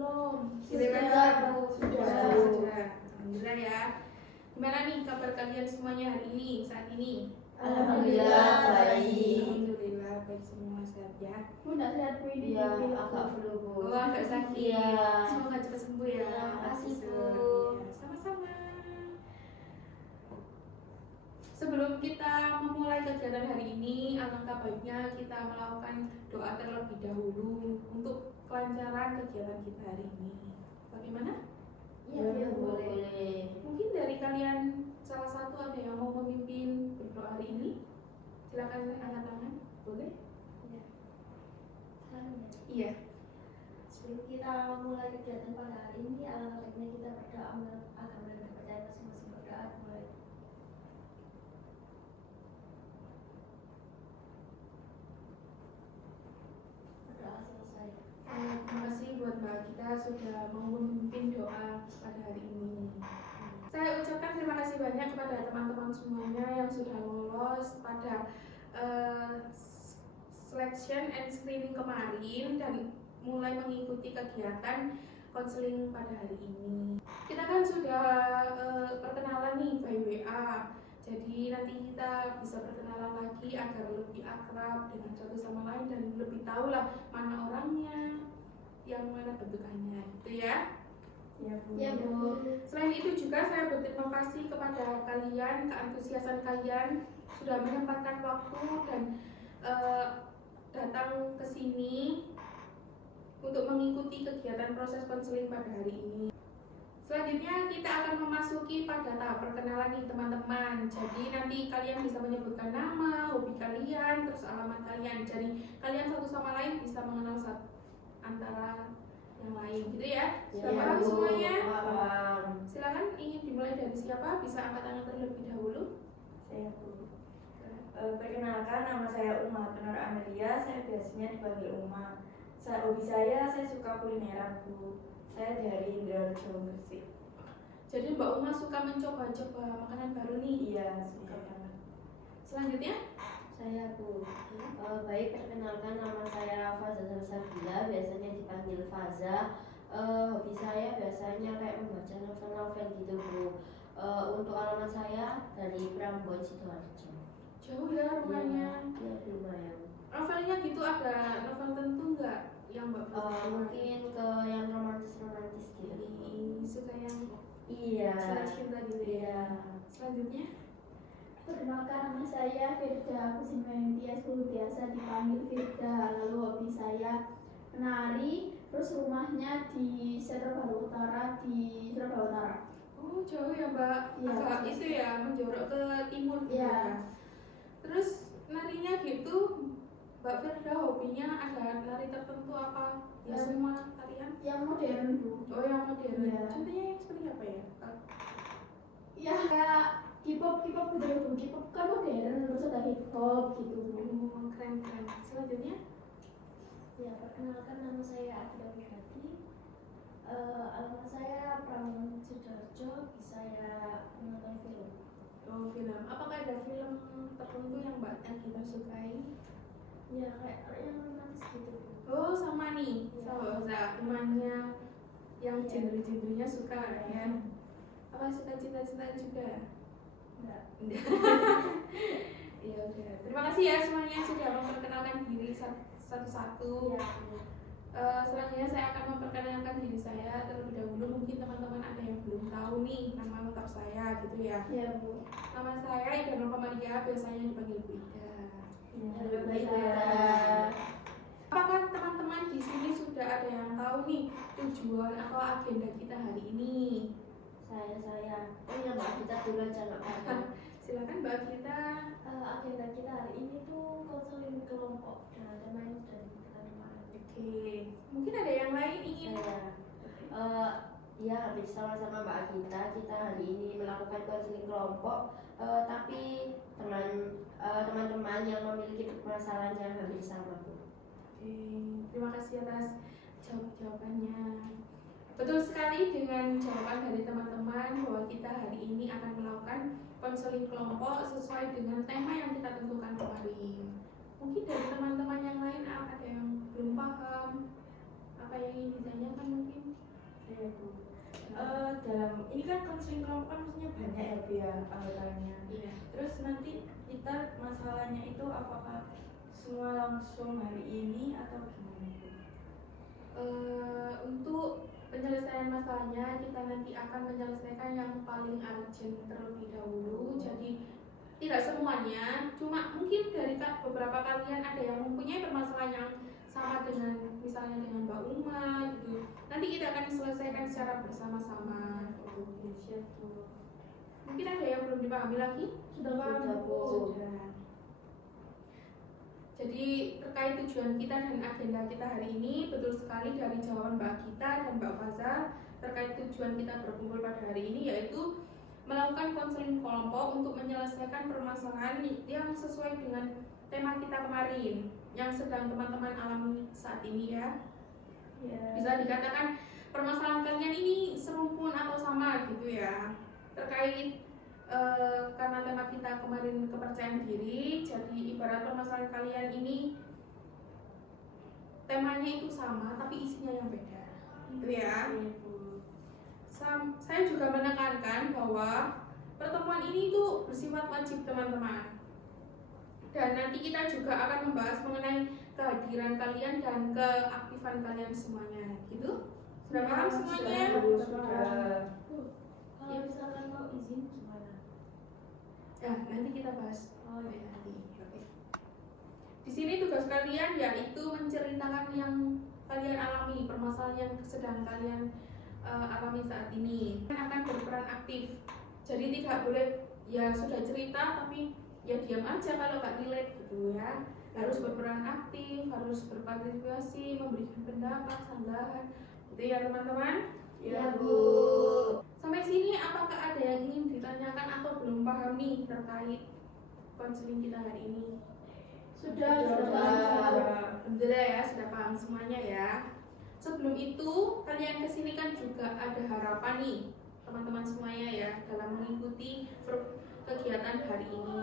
belum? Sudah. Alhamdulillah ya. Gimana nih kabar kalian semuanya hari ini, saat ini? Alhamdulillah baik. Alhamdulillah baik semua, sehat ya. Udah sehat Bu ini. Iya, agak flu Bu. Oh, agak sakit. Iya. Semoga cepat sembuh ya. Iya, makasih, Bu. Ya, sama-sama. Sebelum kita memulai kegiatan hari ini, alangkah baiknya kita melakukan doa terlebih dahulu untuk kelancaran kegiatan kita hari ini. Bagaimana? Iya, boleh. Mungkin dari kalian salah satu ada yang mau memimpin berdoa hari ini? Silakan angkat tangan. Boleh? Iya. Sebelum kita mulai kegiatan pada hari ini, alangkah baiknya kita berdoa agar mereka percaya masing-masing berdoa mulai. Berdoa selesai. Terima kasih buat Mbak kita sudah mau memimpin doa pada hari ini. Saya ucapkan terima kasih banyak kepada teman-teman semuanya yang sudah lolos pada selection and screening kemarin dan mulai mengikuti kegiatan konseling pada hari ini. Kita kan sudah perkenalan nih by WA. Jadi nanti kita bisa perkenalan lagi agar lebih akrab dengan satu sama lain dan lebih tahu lah mana orangnya, yang mana bentukannya, gitu ya. Ya Bu. Selain itu juga saya berterima kasih kepada kalian, keantusiasan kalian sudah menyempatkan waktu dan datang ke sini untuk mengikuti kegiatan proses konseling pada hari ini. Selanjutnya kita akan memasuki pada tahap perkenalan nih teman-teman. Jadi nanti kalian bisa menyebutkan nama, hobi kalian, terus alamat kalian. Jadi kalian satu sama lain bisa mengenal antara yang lain, gitu ya. Sudah paham semuanya? Paham. Silakan, ingin dimulai dari siapa? Bisa angkat tangan terlebih dahulu. Saya Bu. Perkenalkan, nama saya Uma Tenor Amelia. Saya biasanya dipanggil Uma. Hobi saya suka kulineran Bu. Saya dari Indrarejo Gresik. Jadi Mbak Uma suka mencoba-coba makanan baru nih? Iya, suka banget. Selanjutnya? Saya Bu. Baik, perkenalkan nama saya Faza Salsabila, biasanya dipanggil Faza. Hobi saya biasanya kayak membaca novel-novel gitu Bu. Untuk alamat saya dari Prambon Sidoarjo. Jauh ya rumahnya. Ya lumayan. Novelnya gitu ada novel tentu nggak yang Mbak baca? Mungkin ke yang romantis gitu. Suka yang Iya. cinta gitu ya. Selanjutnya? Perkenalkan, nama saya Firda Kusimentias, biasa dipanggil Firda. Lalu hobi saya menari, terus rumahnya di Setra Baru Utara di Surabaya Utara. Oh jauh ya Mbak. Iya. Agak itu ya menjorok ke timur gitu Iya. ya. Terus narinya gitu Mbak Firda hobinya ada nari tertentu apa? Ya Ya. semua tarian? Yang modern Bu. Oh yang modern. Iya. Contohnya yang seperti apa ya? Ya kayak K-pop gitu Bu. K-pop kan modern, terus ada hip hop gitu Bu. Oh keren. Selanjutnya? Ya, perkenalkan nama saya Adila Wihati. Alamat saya Prambon Sidoarjo. Bisa ya menonton film. Oh film. Apakah ada film tertentu yang Mbak Adila sukai? Ya kayak yang romantis gitu Bu. Oh sama nih, Iya. sama temannya yang Iya. genre-genrenya suka ya. Apa suka cinta-cintaan juga? Enggak. Ya udah. Terima kasih ya semuanya sudah memperkenalkan diri satu-satu. Iya. Selanjutnya saya akan memperkenalkan diri saya terlebih dahulu. Mungkin teman-teman ada yang belum tahu nih nama lengkap saya gitu ya. Iya Bu. Nama saya Ida Nurhamadia, biasanya dipanggil Bu Ida. Ya, Baik, Bu. Apakah teman-teman di sini sudah ada yang tahu nih tujuan atau agenda kita hari ini? Saya. Oh ya Mbak, kita dulu aja nggak apa-apa. Silakan Mbak kita. Agenda kita hari ini tuh konseling kelompok dengan tema yang sudah kita kemarin. Oke, mungkin ada yang lain ingin. Ya hampir sama-sama Mbak Agita, kita hari ini melakukan konseling kelompok, tapi teman-teman yang memiliki permasalahan yang hampir sama Bu. Oke, terima kasih atas jawabannya. Betul sekali dengan jawaban dari teman-teman bahwa kita hari ini akan melakukan konseling kelompok sesuai dengan tema yang kita tentukan kemarin. Mungkin dari teman-teman yang lain ada yang belum paham apa yang ingin ditanyakan mungkin? dalam ini kan konseling kelompok kan maksudnya banyak ya Bu ya anggotanya. Iya. Terus nanti kita masalahnya itu apakah semua langsung hari ini atau gimana Bu? Untuk penyelesaian masalahnya kita nanti akan menyelesaikan yang paling urgent terlebih dahulu. Jadi tidak semuanya, cuma mungkin dari beberapa kalian ada yang mempunyai permasalahan yang sama dengan misalnya dengan Mbak Uma gitu. Nanti kita akan selesaikan secara bersama-sama. Oke, siap Bu. Mungkin ada yang belum dipahami lagi? Sudah paham Sudah, Bu. Sudah. Jadi terkait tujuan kita dan agenda kita hari ini, betul sekali dari jawaban Mbak Gita dan Mbak Faza terkait tujuan kita berkumpul pada hari ini, yaitu melakukan konseling kelompok untuk menyelesaikan permasalahan yang sesuai dengan tema kita kemarin yang sedang teman-teman alami saat ini ya. Bisa dikatakan permasalahan kalian ini serumpun atau sama gitu ya. Terkait karena tema kita kemarin kepercayaan diri, jadi ibarat permasalahan kalian ini temanya itu sama tapi isinya yang beda gitu ya. Saya juga menekankan bahwa pertemuan ini itu bersifat wajib teman-teman, dan nanti kita juga akan membahas mengenai kehadiran kalian dan keaktifan kalian semuanya gitu. Sudah paham semuanya? Sudah. Kalau misalkan mau izin gimana? Ya, nanti kita bahas. Nanti. Oke. Di sini tugas kalian yaitu menceritakan yang kalian alami, permasalahan yang sedang kalian alami saat ini. Kalian akan berperan aktif. Jadi tidak boleh ya sudah cerita tapi ya diam aja kalau nggak relate gitu ya. Harus berperan aktif, harus berpartisipasi, memberikan pendapat, sanggahan. Gitu ya teman-teman. Ya Bu. Sampai sini apakah ada yang ingin ditanyakan atau belum paham nih terkait konseling kita hari ini? Sudah. Alhamdulillah ya sudah paham semuanya ya. Sebelum itu kalian kesini kan juga ada harapan nih teman-teman semuanya ya dalam mengikuti kegiatan hari ini.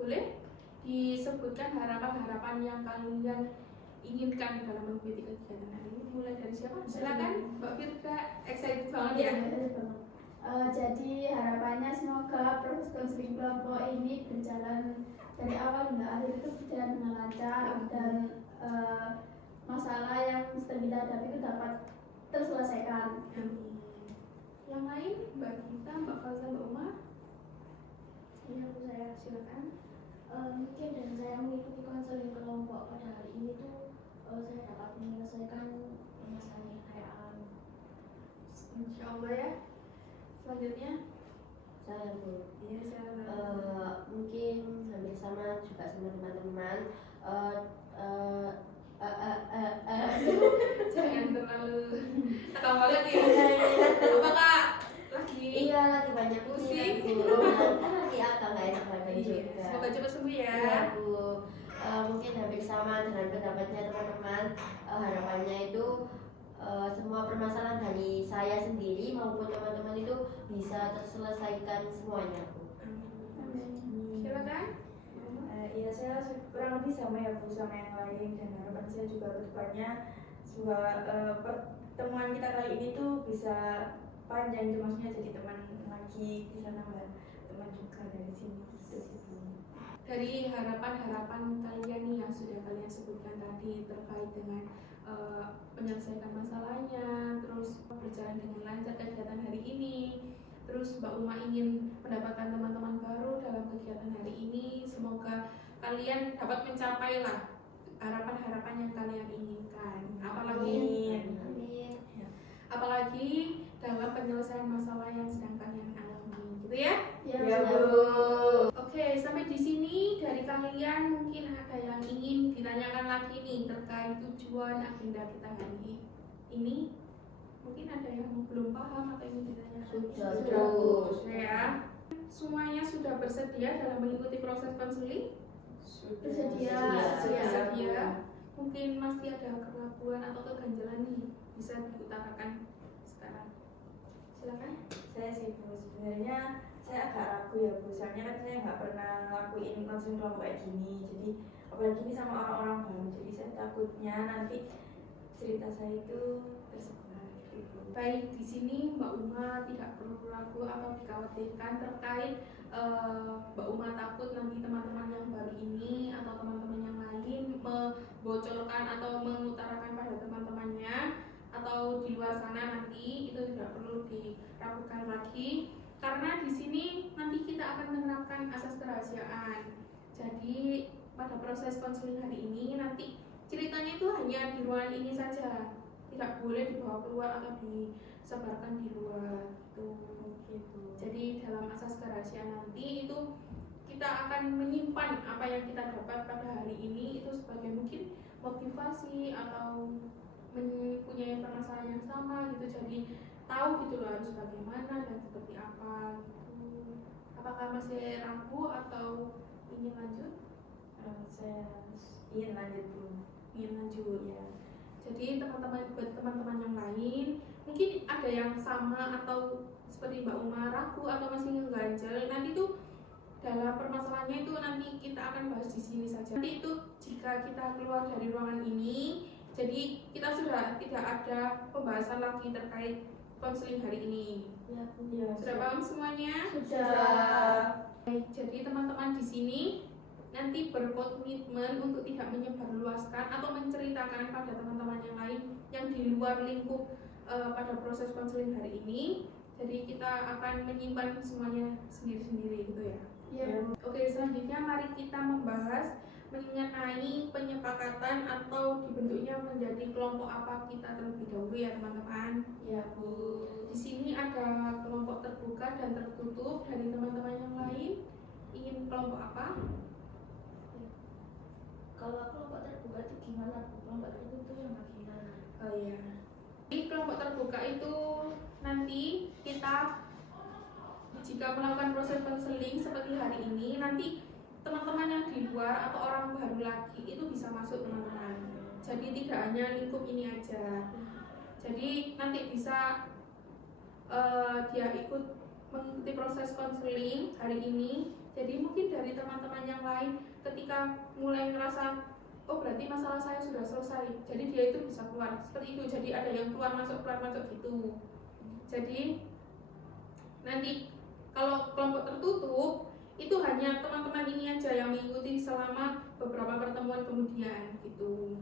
Boleh disebutkan harapan-harapan yang kalian inginkan dalam mengikuti kegiatan hari ini? Mulai dari siapa? Silakan Mbak Firda, excited banget ya. Jadi harapannya semoga proses konseling kelompok ini berjalan dari awal hingga akhir itu berjalan dengan lancar dan masalah yang sedang kita hadapi itu dapat terselesaikan. Amin. Yang lain Mbak Gita, Mbak Faza, Mbak Uma? Ini aku saya Silakan. mungkin dengan saya mengikuti konseling kelompok pada hari ini tuh saya dapat menyelesaikan permasalahan yang saya alami. Insya Allah ya. Selanjutnya, Saya Bu. iya silakan. Mungkin hampir sama juga sama teman-teman. Jangan terlalu tekan banget ya. Apakah lagi? Iya, lagi banyak Pusing? Bu. Kan lagi agak nggak enak badan juga. Semoga cepat sembuh ya. Iya Bu. Mungkin hampir sama dengan pendapatnya teman-teman. Harapannya itu semua permasalahan dari saya sendiri maupun teman-teman itu bisa terselesaikan semuanya Bu. Silakan. Iya saya kurang lebih sama ya Bu sama yang lain, dan harapan saya juga kedepannya semoga pertemuan kita kali ini tuh bisa panjang, itu maksudnya jadi teman lagi, bisa nambah teman juga dari sini gitu sih Bu. Dari harapan-harapan kalian nih yang sudah kalian sebutkan tadi terkait dengan menyelesaikan masalahnya, terus berjalan dengan lancar kegiatan hari ini, terus Mbak Uma ingin mendapatkan teman-teman baru dalam kegiatan hari ini. Semoga kalian dapat mencapai lah harapan-harapan yang kalian inginkan. Apalagi dalam penyelesaian masalah yang sedang kalian alami, gitu ya? Ya Bu. Oke, sampai di sini dari kalian mungkin ada yang ingin ditanyakan lagi nih terkait tujuan agenda kita hari ini. Mungkin ada yang belum paham atau ingin ditanyakan. Sudah, Bu. Sudah ya. Semuanya sudah bersedia dalam mengikuti proses konseling? Bersedia. Mungkin masih ada keraguan atau keganjalan nih, bisa diutarakan sekarang. Silakan. Saya sih Bu, sebenarnya saya agak ragu ya Bu, soalnya kan saya nggak pernah lakuin konseling kelompok kayak gini, jadi apalagi ini sama orang-orang baru, jadi saya takutnya nanti cerita saya itu tersebar gitu. Baik, di sini Mbak Uma tidak perlu ragu atau dikhawatirkan terkait Mbak Uma takut nanti teman-teman yang baru ini atau teman-teman yang lain membocorkan atau mengutarakan pada teman-temannya atau di luar sana nanti, itu tidak perlu diragukan lagi karena di sini nanti kita akan menerapkan asas kerahasiaan. Jadi pada proses konseling hari ini nanti ceritanya itu hanya di ruangan ini saja, tidak boleh dibawa keluar atau disebarkan di luar gitu. Jadi dalam asas kerahasiaan nanti itu kita akan menyimpan apa yang kita dapat pada hari ini itu sebagai mungkin motivasi atau mempunyai permasalahan yang sama gitu, jadi tahu gitu loh harus bagaimana dan seperti apa gitu. Apakah masih ragu atau ingin lanjut? Saya ingin lanjut Bu. Ingin lanjut ya. Jadi teman-teman, buat teman-teman yang lain mungkin ada yang sama atau seperti Mbak Uma ragu atau masih ngeganjel, nanti tuh dalam permasalahannya itu nanti kita akan bahas di sini saja. Nanti itu jika kita keluar dari ruangan ini, jadi kita sudah tidak ada pembahasan lagi terkait konseling hari ini. Ya, Sudah paham semuanya? Sudah. Baik, jadi teman-teman di sini nanti berkomitmen untuk tidak menyebarluaskan atau menceritakan pada teman-teman yang lain yang di luar lingkup pada proses konseling hari ini. Jadi kita akan menyimpan semuanya sendiri-sendiri gitu ya. Iya. Oke, selanjutnya mari kita membahas mengenai penyepakatan atau dibentuknya menjadi kelompok apa kita terlebih dahulu ya teman-teman. Ya Bu. Di sini ada kelompok terbuka dan tertutup dari teman-teman yang lain. Ingin kelompok apa? Kalau kelompok terbuka itu gimana Bu? Kelompok tertutup yang bagaimana? Oh iya. Di kelompok terbuka itu nanti kita jika melakukan proses konseling seperti hari ini, nanti teman-teman yang di luar atau orang baru lagi itu bisa masuk teman-teman. Jadi tidak hanya lingkup ini aja. Jadi nanti bisa dia ikut mengikuti proses konseling hari ini. Jadi mungkin dari teman-teman yang lain ketika mulai ngerasa oh berarti masalah saya sudah selesai, jadi dia itu bisa keluar seperti itu. Jadi ada yang keluar masuk gitu. Jadi nanti kalau kelompok tertutup itu hanya teman-teman ini aja yang mengikuti selama beberapa pertemuan kemudian gitu.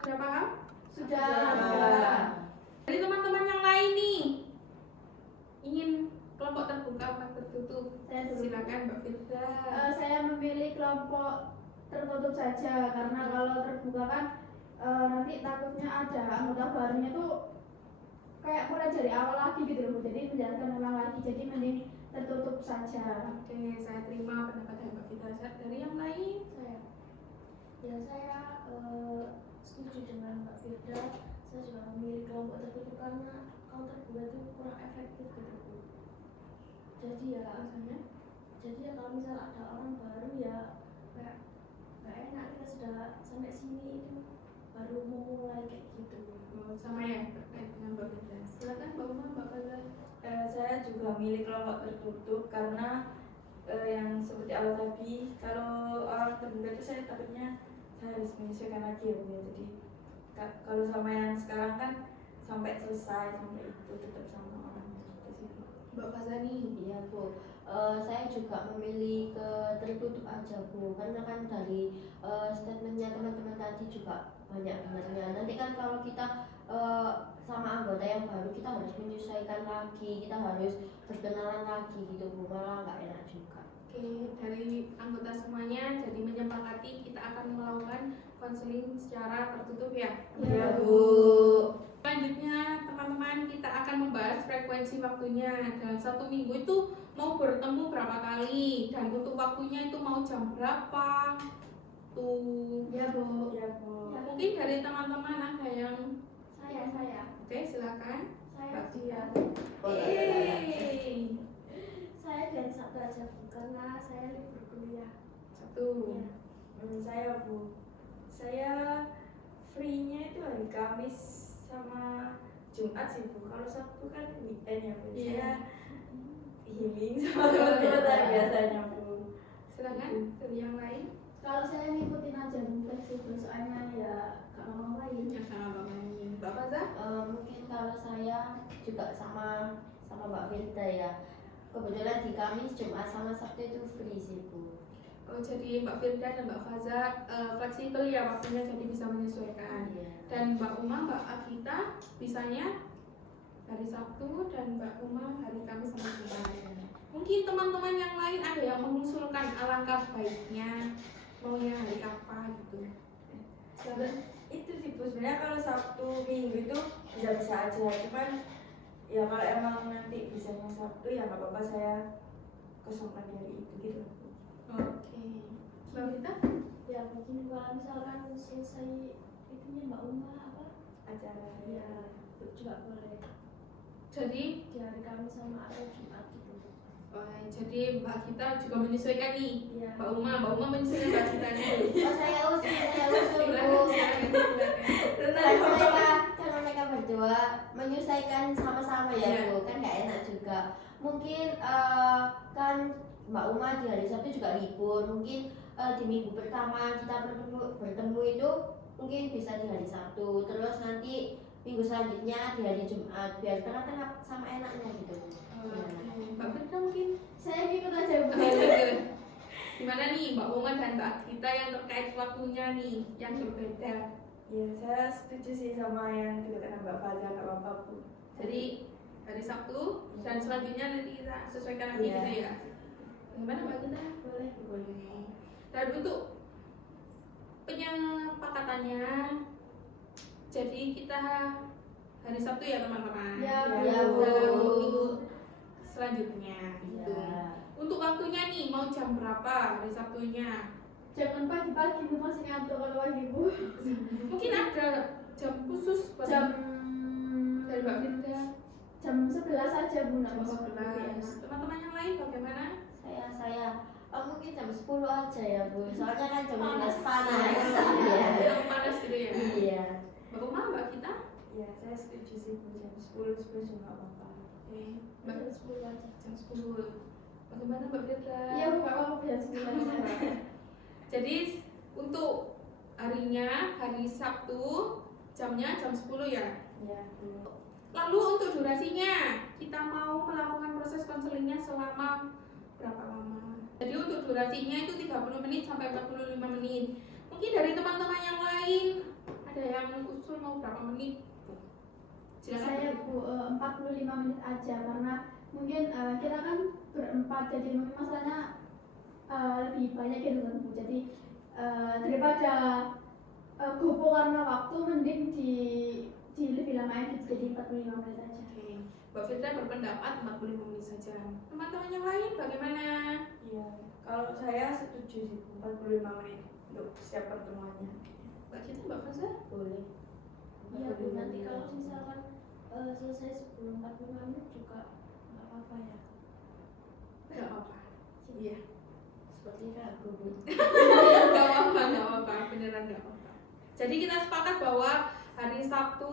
Sudah paham? Sudah. Dari teman-teman yang lain nih ingin kelompok terbuka atau tertutup? Saya dulu. Silakan Mbak Firda. Saya memilih kelompok tertutup saja karena kalau terbuka kan nanti takutnya ada anggota barunya tuh kayak mulai dari awal lagi gitu loh, jadi menjalankan ulang lagi, jadi mending tertutup saja. Oke, saya terima pendapat dari Mbak Firda. Dari yang lain? Saya setuju dengan Mbak Firda. Saya juga memilih kelompok tertutup karena kalau terbuka itu kurang efektif gitu Bu. Jadi ya kalau misal ada orang baru ya kayak nggak enak, kita sudah sampai sini itu baru mau mulai kayak gitu. Sama ya terkait dengan Mbak Firda. Silakan Mbak Uma, Mbak Firda. Saya juga milih kelompok tertutup karena yang seperti awal tadi, kalau orang terbuka itu saya takutnya saya harus menyesuaikan lagi ya Bu. Jadi kalau sama yang sekarang kan sampai selesai, sampai itu tetap sama orang itu sih. Mbak Fazani. Iya Bu. Saya juga memilih ke tertutup aja Bu, karena kan dari statementnya teman-teman tadi juga banyak benarnya. Nanti kan kalau kita sama anggota yang baru kita harus menyesuaikan lagi, kita harus berkenalan lagi gitu Bu, malah nggak enak juga. Oke, dari anggota semuanya jadi menyepakati kita akan melakukan konseling secara tertutup ya. Ya, Bu. Selanjutnya teman-teman kita akan membahas frekuensi waktunya. Dalam satu minggu itu mau bertemu berapa kali dan untuk waktunya itu mau jam berapa tuh. Ya Bu. Ya Bu. Mungkin dari teman-teman ada yang Saya. oke silakan. Mbak Tia. Yeay. Saya dari Sabtu aja Bu, karena saya libur kuliah. Satu. Saya Bu. Saya free-nya itu hari Kamis sama Jumat sih Bu. Kalau Sabtu kan weekend ya Bu. Iya. Saya healing sama teman-teman saya biasanya Bu. Silakan dari yang lain. Kalau saya ngikutin aja Bu, fleksibel soalnya ya gak mau lain. Yang sama Mbak Mani. Mbak Faza? Mungkin kalau saya juga sama Mbak Firda ya. Kebetulan di Kamis, Jumat sama Sabtu itu free sih Bu. Oh, jadi Mbak Firda dan Mbak Faza fleksibel ya waktunya, jadi bisa menyesuaikan. Iya. Dan Mbak Uma, Mbak Agita bisanya hari Sabtu dan Mbak Uma hari Kamis sama Jumat. Mungkin teman-teman yang lain ada yang mengusulkan alangkah baiknya maunya hari apa gitu. Itu sih Bu, sebenarnya kalau Sabtu Minggu itu bisa-bisa aja, cuman ya kalau emang nanti bisanya Sabtu ya nggak apa-apa, saya kosongkan di hari itu gitu. Oke. Mbak Gita? Ya mungkin kalau misalkan selesai itunya Mbak Uma apa? Acara Ya juga boleh Jadi di hari Kamis sama atau Jumat gitu. jadi Mbak Gita juga menyesuaikan nih. Iya. Mbak Uma menyesuaikan Mbak Gitanya. Oh, saya usul Bu. Karena mereka berdua menyelesaikan sama-sama ya Iya. Bu, kan nggak enak juga. Mungkin kan Mbak Uma di hari Sabtu juga libur, mungkin di minggu pertama kita bertemu itu mungkin bisa di hari Sabtu, terus nanti minggu selanjutnya di hari Jumat, biar tengah-tengah sama enaknya gitu. Mbak Firda mungkin Saya ikut aja Bu. gimana nih Mbak Uma dan Mbak Gita yang terkait waktunya nih yang berbeda. Ya saya setuju sih sama yang dikatakan Mbak Faza, nggak apa-apa Bu. Jadi hari Sabtu dan selanjutnya nanti kita sesuaikan lagi Iya. gitu ya. Gimana Mbak Gita? Boleh. Dan untuk penyepakatannya, jadi kita hari Sabtu ya teman-teman. Ya, Ya, Bu. Dalam minggu selanjutnya gitu. Iya. Untuk waktunya nih mau jam berapa hari Sabtunya? Jangan pagi-pagi Bu, masih ngantuk kalau pagi Bu. Mungkin ada jam khusus buat Jam dari Mbak Firda. jam 11 aja Bu, nggak Jam apa-apa. 11. Teman-teman yang lain bagaimana? Saya mungkin jam 10 aja ya Bu, soalnya kan jam 11 Panas. panas. Yang panas gitu ya. Iya. Mbak Uma, Mbak Gita? Ya saya setuju sih Bu, jam 10 juga nggak apa-apa. Oke. Mbak Jam 10 aja. jam 10. Bagaimana Mbak Firda? Iya Bu, nggak apa-apa jam 10 aja. Jadi untuk harinya hari Sabtu jamnya jam 10 ya. Ya Bu. Lalu untuk durasinya kita mau melakukan proses konselingnya selama berapa lama? Jadi untuk durasinya itu 30 menit sampai 45 menit. Mungkin dari teman-teman yang lain ada yang usul mau berapa menit? Silakan. Saya Bu 45 menit aja karena mungkin kita kan berempat, jadi mungkin masalahnya lebih banyak gitu kan Bu. Jadi daripada gopo karena waktu, mending di lebih lama gitu, jadi 45 menit aja. Oke. Mbak Firda berpendapat 45 menit saja. Teman-teman yang lain bagaimana? Iya. Kalau saya setuju sih Bu, 45 menit untuk setiap pertemuannya. Mbak Gita, Mbak Faza? Boleh. Iya Bu, nanti kalau misalkan selesai sebelum 45 menit juga nggak apa-apa ya. Enggak apa-apa. Iya. Seperti ragu Bu. Enggak apa-apa, beneran enggak apa-apa. Jadi kita sepakat bahwa hari Sabtu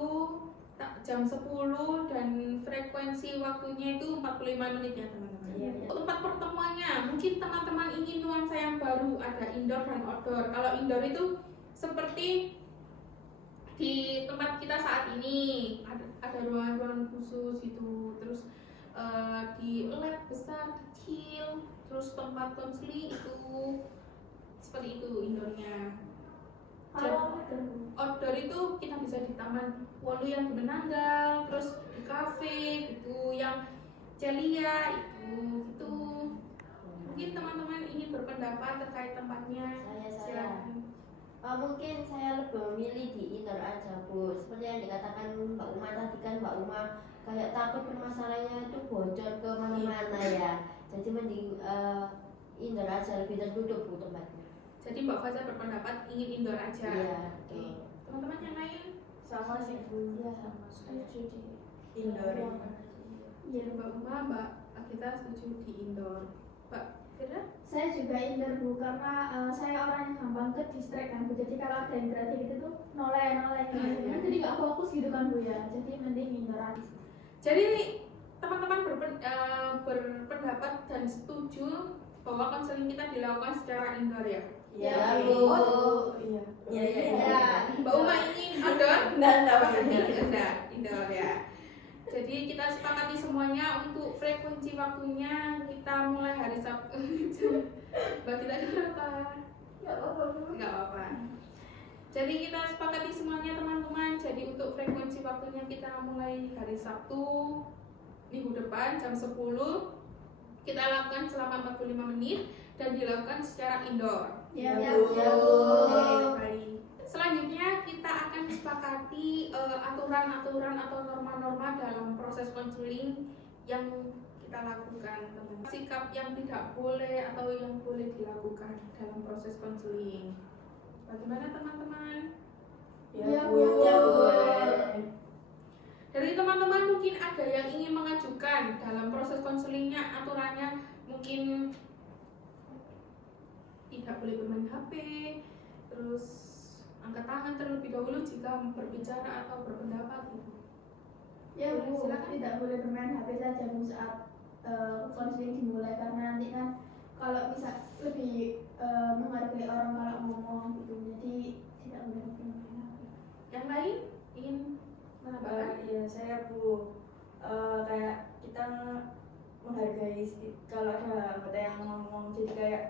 jam 10 dan frekuensi waktunya itu 45 menit ya teman-teman. Iya. Tempat pertemuannya, mungkin teman-teman ingin nuansa yang baru, ada indoor dan outdoor. Kalau indoor itu seperti di tempat kita saat ini ada ruangan-ruangan khusus gitu, terus di lab besar kecil, terus tempat konseling itu seperti itu indoornya. Kalau Outdoor itu kita bisa di Taman Walu yang di Menanggal, terus di kafe gitu, yang Celia itu. Mungkin teman-teman ingin berpendapat terkait tempatnya. Saya Silakan. mungkin saya lebih memilih di indoor aja Bu. Seperti yang dikatakan Mbak Uma tadi kan, Mbak Uma kayak takut permasalahannya itu bocor ke mana-mana ya. Jadi mending indoor aja, lebih tertutup Bu tempatnya. Jadi Mbak Faza berpendapat ingin indoor aja. Iya. Oke. Teman-teman yang lain? Sama sih Bu. Iya sama, setuju di Indoor ya. Iya, Mbak Uma, Mbak kita setuju di indoor. Mbak Firda? Saya juga indoor Bu, karena saya orang yang gampang ke distract kan Bu. Jadi kalau ada yang gratis gitu tuh noleh jadi nggak fokus gitu kan Bu ya. Jadi mending indoor aja. Jadi teman-teman berpendapat dan setuju bahwa konseling kita dilakukan secara indoor ya. Iya Bu. Oh, iya. Iya. Mbak Uma ingin outdoor? Enggak. Enggak, indoor ya. Jadi kita sepakati semuanya untuk frekuensi waktunya kita mulai hari Sabtu. Mbak kita kenapa? Nggak apa-apa Bu. Nggak apa-apa. Jadi kita sepakati semuanya teman-teman. Jadi untuk frekuensi waktunya kita mulai hari Sabtu minggu depan jam 10. Kita lakukan selama 45 menit dan dilakukan secara indoor. Ya, Ya, Bu. Bu. Oke, baik. Selanjutnya kita akan sepakati aturan-aturan atau norma-norma dalam proses konseling yang kita lakukan, teman. Sikap yang tidak boleh atau yang boleh dilakukan dalam proses konseling. Bagaimana teman-teman? Ya, Bu. Bu. Ya, Bu. Dari teman-teman mungkin ada yang ingin mengajukan dalam proses konselingnya, aturannya mungkin tidak boleh bermain HP, terus angkat tangan terlebih dahulu jika berbicara atau berpendapat gitu. Ya Bu, Silakan. tidak boleh bermain HP saja Bu saat konseling dimulai, karena nanti kan kalau bisa lebih menghargai orang kalau ngomong gitu, jadi tidak boleh bermain HP. Yang lain ingin menambahkan? Iya saya Bu. Kayak kita menghargai kalau ada anggota yang ngomong, jadi kayak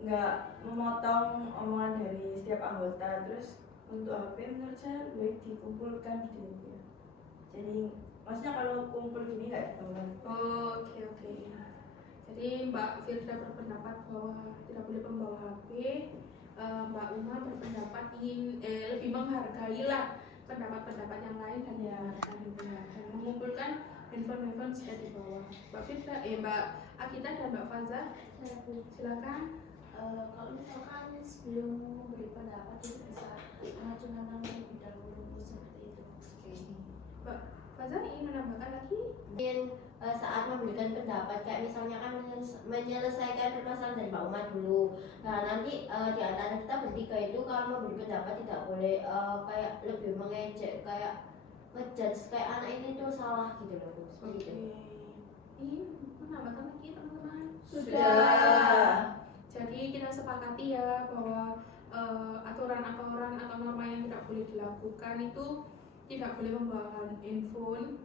nggak memotong omongan dari setiap anggota. Terus untuk HP menurut saya baik dikumpulkan gitu ya. Jadi maksudnya kalau kumpul gini nggak dibawa. Oke. Jadi Mbak Firda berpendapat bahwa tidak boleh membawa HP. Mbak Uma berpendapat ingin lebih menghargailah pendapat-pendapat yang lain dan mendengarkan gitu ya, dan mengumpulkan handphone sudah di bawah. Mbak Firda, Mbak Akita dan Mbak Faza, silakan. Kalau misalkan sebelum memberi pendapat itu bisa mengajukan nama lebih dahulu seperti itu. Mbak Faza ingin menambahkan lagi? Mungkin saat memberikan pendapat kayak misalnya kan menyelesaikan permasalahan dari Mbak Uma dulu. Nah nanti di antara kita bertiga itu kalau memberi pendapat tidak boleh kayak lebih mengejek, kayak ngejudge kayak anak ini tuh salah gitu loh Bu. Seperti itu. Ingin menambahkan lagi teman-teman? Sudah. Jadi kita sepakati ya bahwa aturan-aturan atau norma yang tidak boleh dilakukan itu tidak boleh membawa handphone,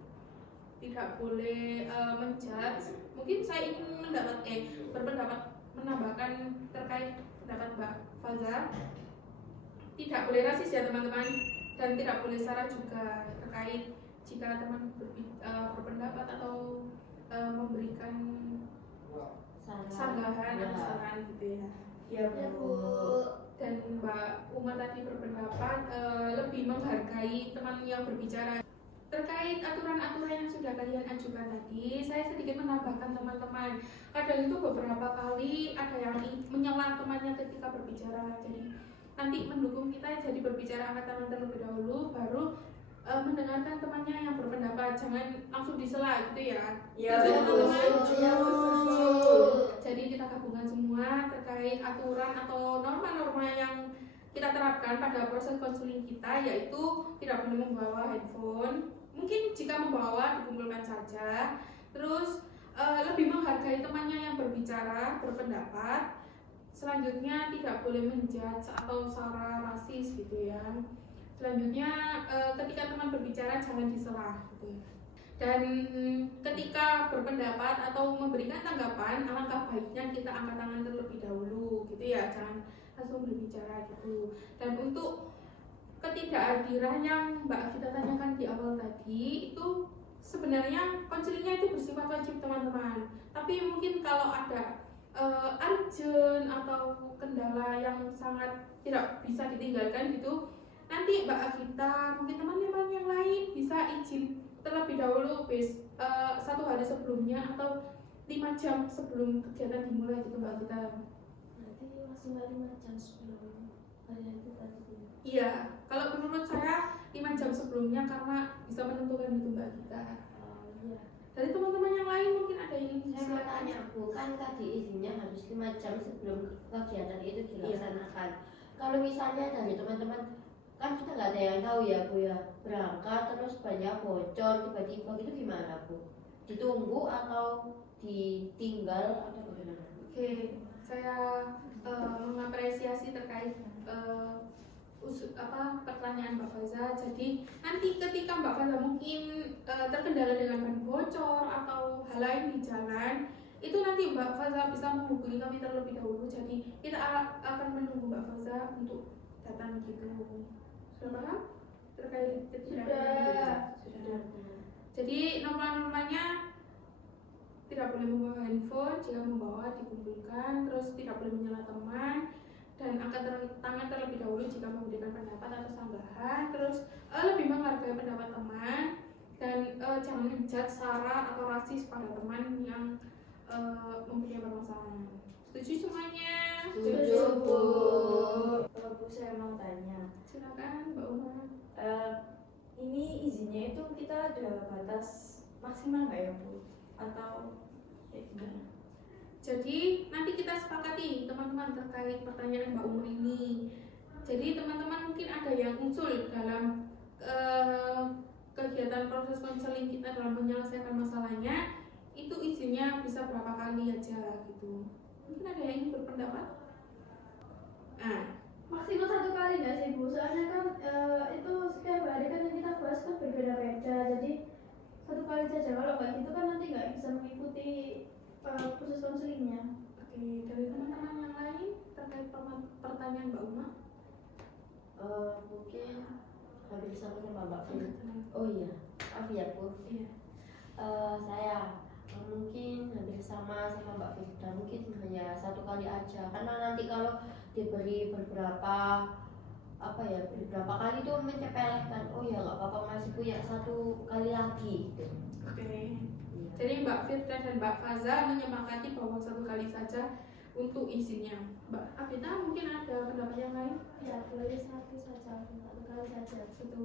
tidak boleh menjudge. Mungkin saya ingin berpendapat menambahkan terkait pendapat Mbak Faza. Tidak boleh rasis ya teman-teman, dan tidak boleh sara juga terkait jika teman berpendapat atau memberikan sanggahan atau saran gitu ya. Iya Bu. Dan Mbak Uma tadi berpendapat lebih menghargai teman yang berbicara. Terkait aturan-aturan yang sudah kalian ajukan tadi, saya sedikit menambahkan teman-teman. Kadang itu beberapa kali ada yang menyela temannya ketika berbicara. Jadi nanti mendukung kita jadi berbicara angkat tangan terlebih dahulu, baru mendengarkan temannya yang berpendapat. Jangan langsung disela gitu ya. Iya Setuju, Bu. teman-teman? Jadi kita gabungkan semua terkait aturan atau norma-norma yang kita terapkan pada proses konseling kita, yaitu tidak boleh membawa handphone. Mungkin jika membawa dikumpulkan saja. Terus lebih menghargai temannya yang berbicara, berpendapat. Selanjutnya tidak boleh menjudge atau sara rasis gitu ya. Selanjutnya ketika teman berbicara jangan disela gitu ya. Dan ketika berpendapat atau memberikan tanggapan, alangkah baiknya kita angkat tangan terlebih dahulu gitu ya, jangan langsung berbicara gitu. Dan untuk ketidakhadiran yang Mbak kita tanyakan di awal tadi, itu sebenarnya konselingnya itu bersifat wajib teman-teman. Tapi mungkin kalau ada urgent atau kendala yang sangat tidak bisa ditinggalkan gitu, nanti Mbak Agita, mungkin teman-teman yang lain bisa izin terlebih dahulu 1 hari sebelumnya atau 5 jam sebelum kegiatan dimulai gitu Mbak Agita. Berarti maksimal 5 jam sebelum hari itu tadi. Iya, kalau menurut saya 5 jam sebelumnya karena bisa menentukan itu Mbak Agita. Iya. Dari teman-teman yang lain mungkin ada yang ingin Saya mau silakan. tanya Bu, kan tadi izinnya harus 5 jam sebelum kegiatan itu dilaksanakan. Kalau misalnya dari teman-teman, kan kita nggak ada yang tahu ya Bu ya, berangkat terus banyak bocor tiba-tiba gitu gimana Bu? Ditunggu atau ditinggal atau bagaimana? Oke, saya mengapresiasi terkait pertanyaan Mbak Faza. Jadi nanti ketika Mbak Faza mungkin terkendala dengan ban bocor atau hal lain di jalan, itu nanti Mbak Faza bisa menghubungi kami terlebih dahulu. Jadi kita akan menunggu Mbak Faza untuk datang gitu. Sudah paham? Terkait Sudah. Jadi norma-normanya tidak boleh membawa handphone, jika membawa dikumpulkan, terus tidak boleh menyela teman, dan angkat tangan terlebih dahulu jika memberikan pendapat atau sanggahan, terus lebih menghargai pendapat teman, dan jangan menjudge sara atau rasis pada teman yang mempunyai permasalahan. Setuju semuanya? Setuju, Bu. Bu, saya mau tanya. Silakan Mbak Uma. Ini izinnya itu kita ada batas maksimal nggak ya, Bu? Atau kayak gimana? Jadi nanti kita sepakati teman-teman terkait pertanyaan Mbak Umur ini. Jadi teman-teman mungkin ada yang usul dalam kegiatan proses konseling kita dalam menyelesaikan masalahnya, itu izinnya bisa berapa kali aja gitu. Mungkin ada yang ingin berpendapat? Maksimal 1 kali nggak sih Bu? Soalnya kan itu setiap hari kan yang kita bahas kan berbeda-beda. Jadi 1 kali saja. Kalau nggak gitu kan nanti nggak bisa mengikuti proses konselingnya. Oke, dari teman-teman yang lain terkait pertanyaan Mbak Uma? Mungkin hampir sama Mbak Fir. Oh iya, maaf ya Bu. Iya. Saya mungkin hampir sama Mbak Firda, mungkin hanya 1 kali aja, karena nanti kalau diberi beberapa kali itu menyepelekan, oh ya nggak apa-apa masih punya 1 kali lagi gitu. Oke. Iya. Jadi Mbak Firda dan Mbak Faza menyepakati bahwa 1 kali saja untuk izinnya. Mbak Abita mungkin ada pendapat yang lain? Ya boleh 1 saja, 1 kali saja. Satu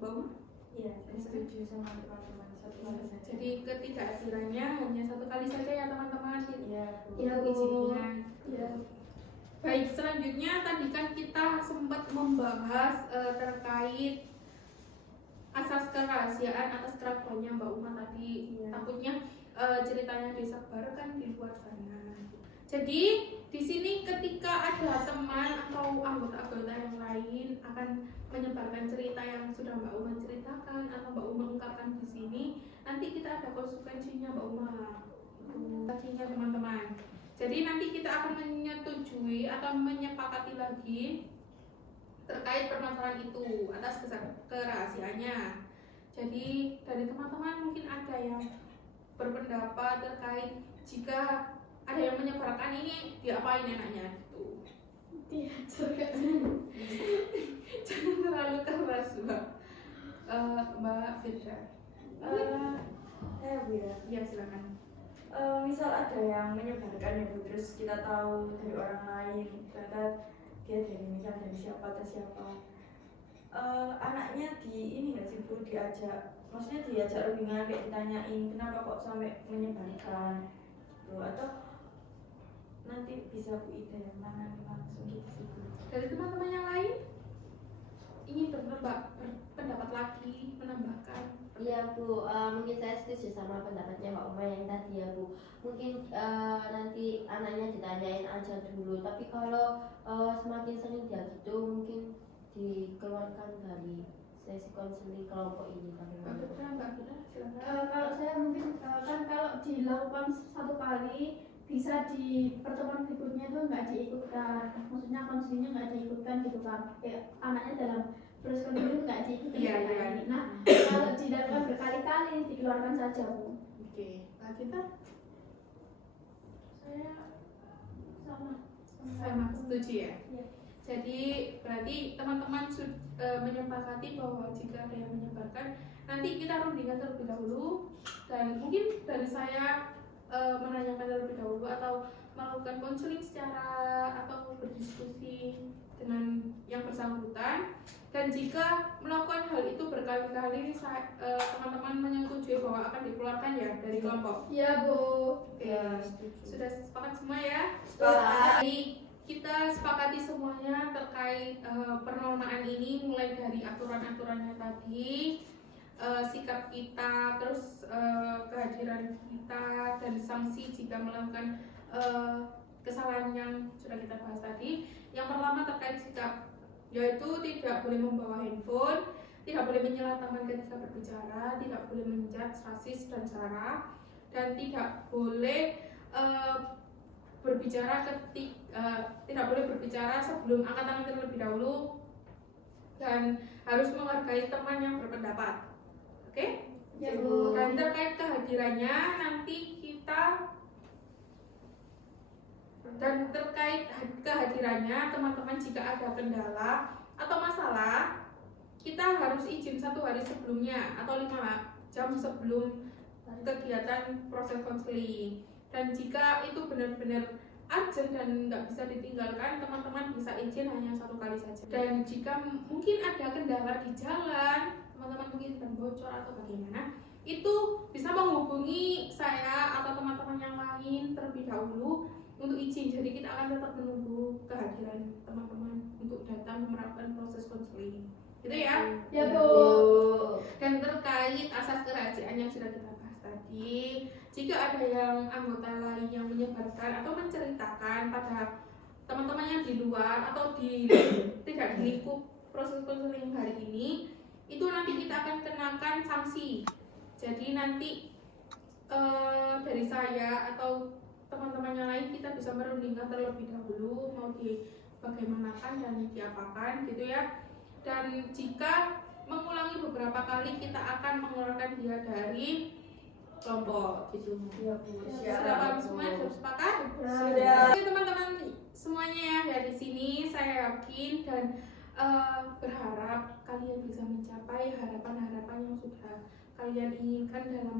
Mbak Uma? Iya, saya setuju sama teman-teman. 1 kali saja. Jadi ketidakhadirannya hanya 1 kali saja ya teman-teman. Iya, Bu. Iya, Untuk Bu. izinnya. Iya. Baik, selanjutnya tadi kan kita sempat membahas terkait asas kerahasiaan atas keraguannya Mbak Uma tadi. Iya. Takutnya ceritanya disebarkan di luar sana. Jadi di sini ketika ada teman atau anggota-anggota yang lain akan menyebarkan cerita yang sudah Mbak Uma ceritakan atau Mbak Uma ungkapkan di sini, nanti kita ada konsekuensinya Mbak Uma. Tadinya teman-teman. Jadi nanti kita akan menyetujui atau menyepakati lagi terkait permasalahan itu atas kerahasiaannya. Jadi dari teman-teman mungkin ada yang berpendapat terkait jika ada yang menyebarkan ini diapain enaknya gitu. Diajar Jangan terlalu keras Mbak Firda. Saya Bu ya. Iya silakan. Misal ada yang menyebarkan ya Bu, terus kita tahu dari orang lain, ternyata dia dari siapa atau siapa. Anaknya ini nggak sih Bu, maksudnya diajak lebih kayak ditanyain kenapa kok sampai menyebarkan gitu, atau nanti bisa Bu Ida yang menangani langsung gitu sih Bu. Dari teman-teman yang lain ingin berpendapat lagi, menambahkan. Iya Bu, mungkin saya setuju sama pendapatnya Mbak Uma yang tadi ya Bu. Mungkin nanti anaknya ditanyain aja dulu, tapi kalau semakin sering dia gitu mungkin dikeluarkan dari sesi konseling kelompok ini. Mbak Firda, silakan. Kalau saya mungkin kan kalau dilakukan 1 kali bisa di pertemuan berikutnya itu nggak diikutkan, maksudnya konselingnya nggak diikutkan gitu kan, anaknya dalam proses konseling nggak diikutkan. Iya. Nah kalau dilakukan berkali-kali dikeluarkan saja Bu. Oke, Mbak Gita? Saya Sama setuju ya. Iya. Jadi berarti teman-teman menyepakati bahwa jika ada yang menyebarkan, nanti kita rundingkan terlebih dahulu, dan mungkin dari saya menanyakan terlebih dahulu atau melakukan konseling secara atau berdiskusi dengan yang bersangkutan. Dan jika melakukan hal itu berkali-kali, teman-teman menyetujui bahwa akan dikeluarkan ya dari kelompok. Iya Bu. Oke, sudah sepakat semua ya? Sepakat. Jadi kita sepakati semuanya terkait pernormaan ini, mulai dari aturan-aturannya tadi, sikap kita, terus kehadiran kita, dan sanksi jika melakukan kesalahan yang sudah kita bahas tadi. Yang pertama terkait sikap yaitu tidak boleh membawa handphone, tidak boleh menyela tangan ketika berbicara, tidak boleh menjudge rasis dan sara, dan tidak boleh tidak boleh berbicara sebelum angkat tangan terlebih dahulu, dan harus menghargai teman yang berpendapat. Oke? Ya, Bu. Dan terkait kehadirannya nanti kita teman-teman jika ada kendala atau masalah, kita harus izin 1 hari sebelumnya atau 5 jam sebelum kegiatan proses konseling. Dan jika itu benar-benar urgent dan nggak bisa ditinggalkan, teman-teman bisa izin hanya 1 kali saja. Dan jika mungkin ada kendala di jalan, teman-teman mungkin sedang bocor atau bagaimana, itu bisa menghubungi saya atau teman-teman yang lain terlebih dahulu untuk izin. Jadi kita akan tetap menunggu kehadiran teman-teman untuk datang menerapkan proses konseling. Gitu ya? Ya, Bu. Dan terkait asas kerahasiaan yang sudah kita bahas tadi, jika ada yang anggota lain yang menyebarkan atau menceritakan pada teman-teman yang di luar atau tidak di lingkup proses konseling hari ini, itu nanti kita akan kenakan sanksi. Jadi nanti dari saya atau teman-teman yang lain kita bisa merundingkan terlebih dahulu mau dibagaimanakan dan diapakan gitu ya. Dan jika mengulangi beberapa kali, kita akan mengeluarkan dia dari kelompok gitu. Sudah paham semua? Sudah sepakat? Sudah. Oke teman-teman semuanya ya, dari sini saya yakin dan berharap kalian bisa mencapai harapan-harapan yang sudah kalian inginkan dalam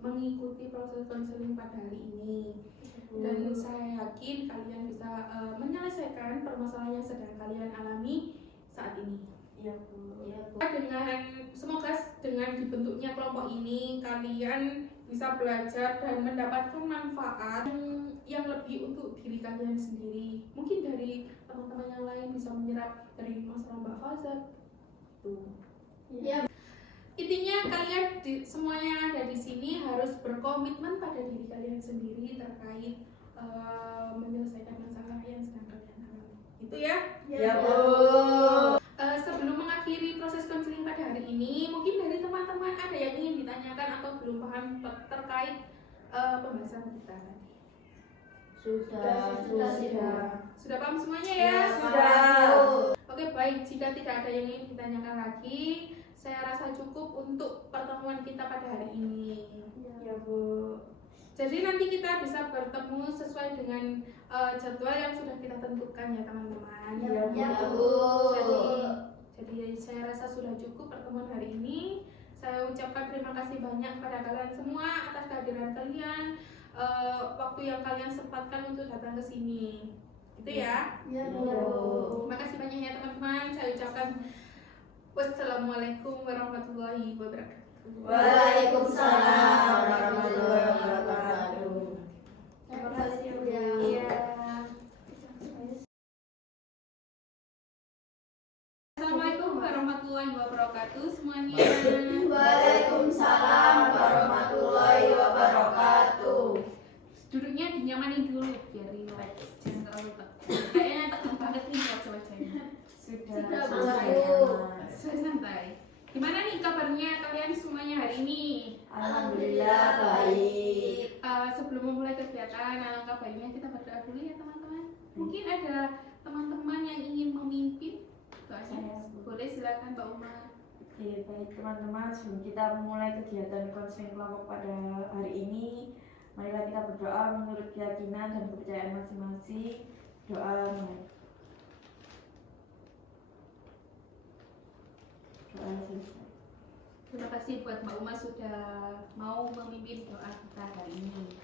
mengikuti proses konseling pada hari ini. Dan saya yakin kalian bisa menyelesaikan permasalahan yang sedang kalian alami saat ini. Iya, Bu. Semoga dengan dibentuknya kelompok ini kalian bisa belajar dan mendapatkan manfaat yang lebih untuk diri kalian sendiri. Mungkin dari teman-teman yang lain bisa menyerap dari masalah Mbak Faza. Tuh. Ya. Intinya kalian semuanya yang ada di sini harus berkomitmen pada diri kalian sendiri terkait menyelesaikan masalah yang sedang kalian alami. Itu ya. Ya, Bu. Sebelum mengakhiri proses konseling pada hari ini, mungkin dari teman-teman ada yang ingin ditanyakan atau belum paham terkait pembahasan kita tadi. Sudah paham semuanya ya? Sudah. Oke, baik. Jika tidak ada yang ingin ditanyakan lagi, saya rasa cukup untuk pertemuan kita pada hari ini. Ya, Bu. Jadi nanti kita bisa bertemu sesuai dengan jadwal yang sudah kita tentukan ya teman-teman. Ya, Bu. Jadi saya rasa sudah cukup pertemuan hari ini. Saya ucapkan terima kasih banyak kepada kalian semua atas kehadiran kalian, waktu yang kalian sempatkan untuk datang ke sini. Itu ya. Ya, Bu. Terima kasih banyak ya teman-teman. Saya ucapkan wassalamualaikum warahmatullahi wabarakatuh. Waalaikumsalam warahmatullahi wabarakatuh. Terima kasih, Bu. Iya. Assalamualaikum warahmatullahi wabarakatuh semuanya. Waalaikumsalam warahmatullahi wabarakatuh. Duduknya dinyamanin dulu biar relax, jangan terlalu kayaknya tegang banget nih wajah-wajahnya. Sudah, Sudah santai. Gimana nih kabarnya kalian semuanya hari ini? Alhamdulillah baik. Sebelum memulai kegiatan, alangkah baiknya kita berdoa dulu ya teman-teman. Mungkin ada teman-teman yang ingin memimpin doanya. Boleh silakan Mbak Uma. Oke, baik teman-teman, sebelum kita memulai kegiatan konseling kelompok pada hari ini, marilah kita berdoa menurut keyakinan dan kepercayaan masing-masing. Doa mulai. Doa selesai. Terima kasih buat Mbak Uma sudah mau memimpin doa kita hari ini.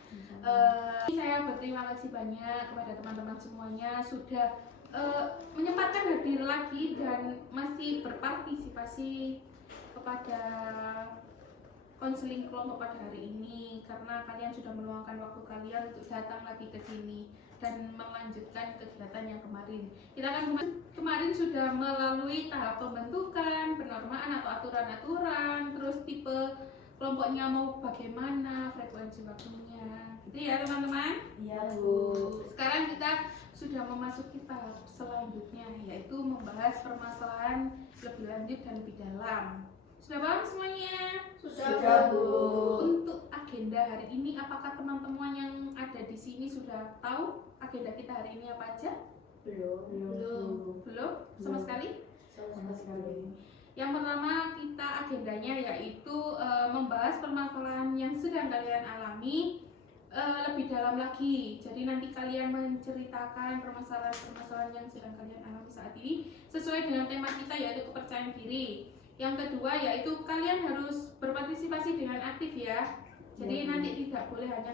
Saya berterima kasih banyak kepada teman-teman semuanya sudah menyempatkan hadir lagi dan masih berpartisipasi kepada konseling kelompok pada hari ini, karena kalian sudah meluangkan waktu kalian untuk datang lagi ke sini dan melanjutkan kegiatan yang kemarin. Kita kan kemarin sudah melalui tahap pembentukan, penormaan atau aturan-aturan, terus tipe kelompoknya mau bagaimana, frekuensi waktunya. Gitu ya teman-teman. Iya, Bu. Sekarang kita sudah memasuki tahap selanjutnya, yaitu membahas permasalahan lebih lanjut dan lebih dalam. Sudah paham semuanya? Sudah, Bu. Untuk agenda hari ini, apakah teman-teman yang ada di sini sudah tahu agenda kita hari ini apa aja? Belum. Belum? Sama sekali? Sama sekali. Yang pertama kita agendanya yaitu membahas permasalahan yang sedang kalian alami lebih dalam lagi. Jadi nanti kalian menceritakan permasalahan-permasalahan yang sedang kalian alami saat ini sesuai dengan tema kita yaitu kepercayaan diri. Yang kedua yaitu kalian harus berpartisipasi dengan aktif ya. Jadi nanti tidak boleh hanya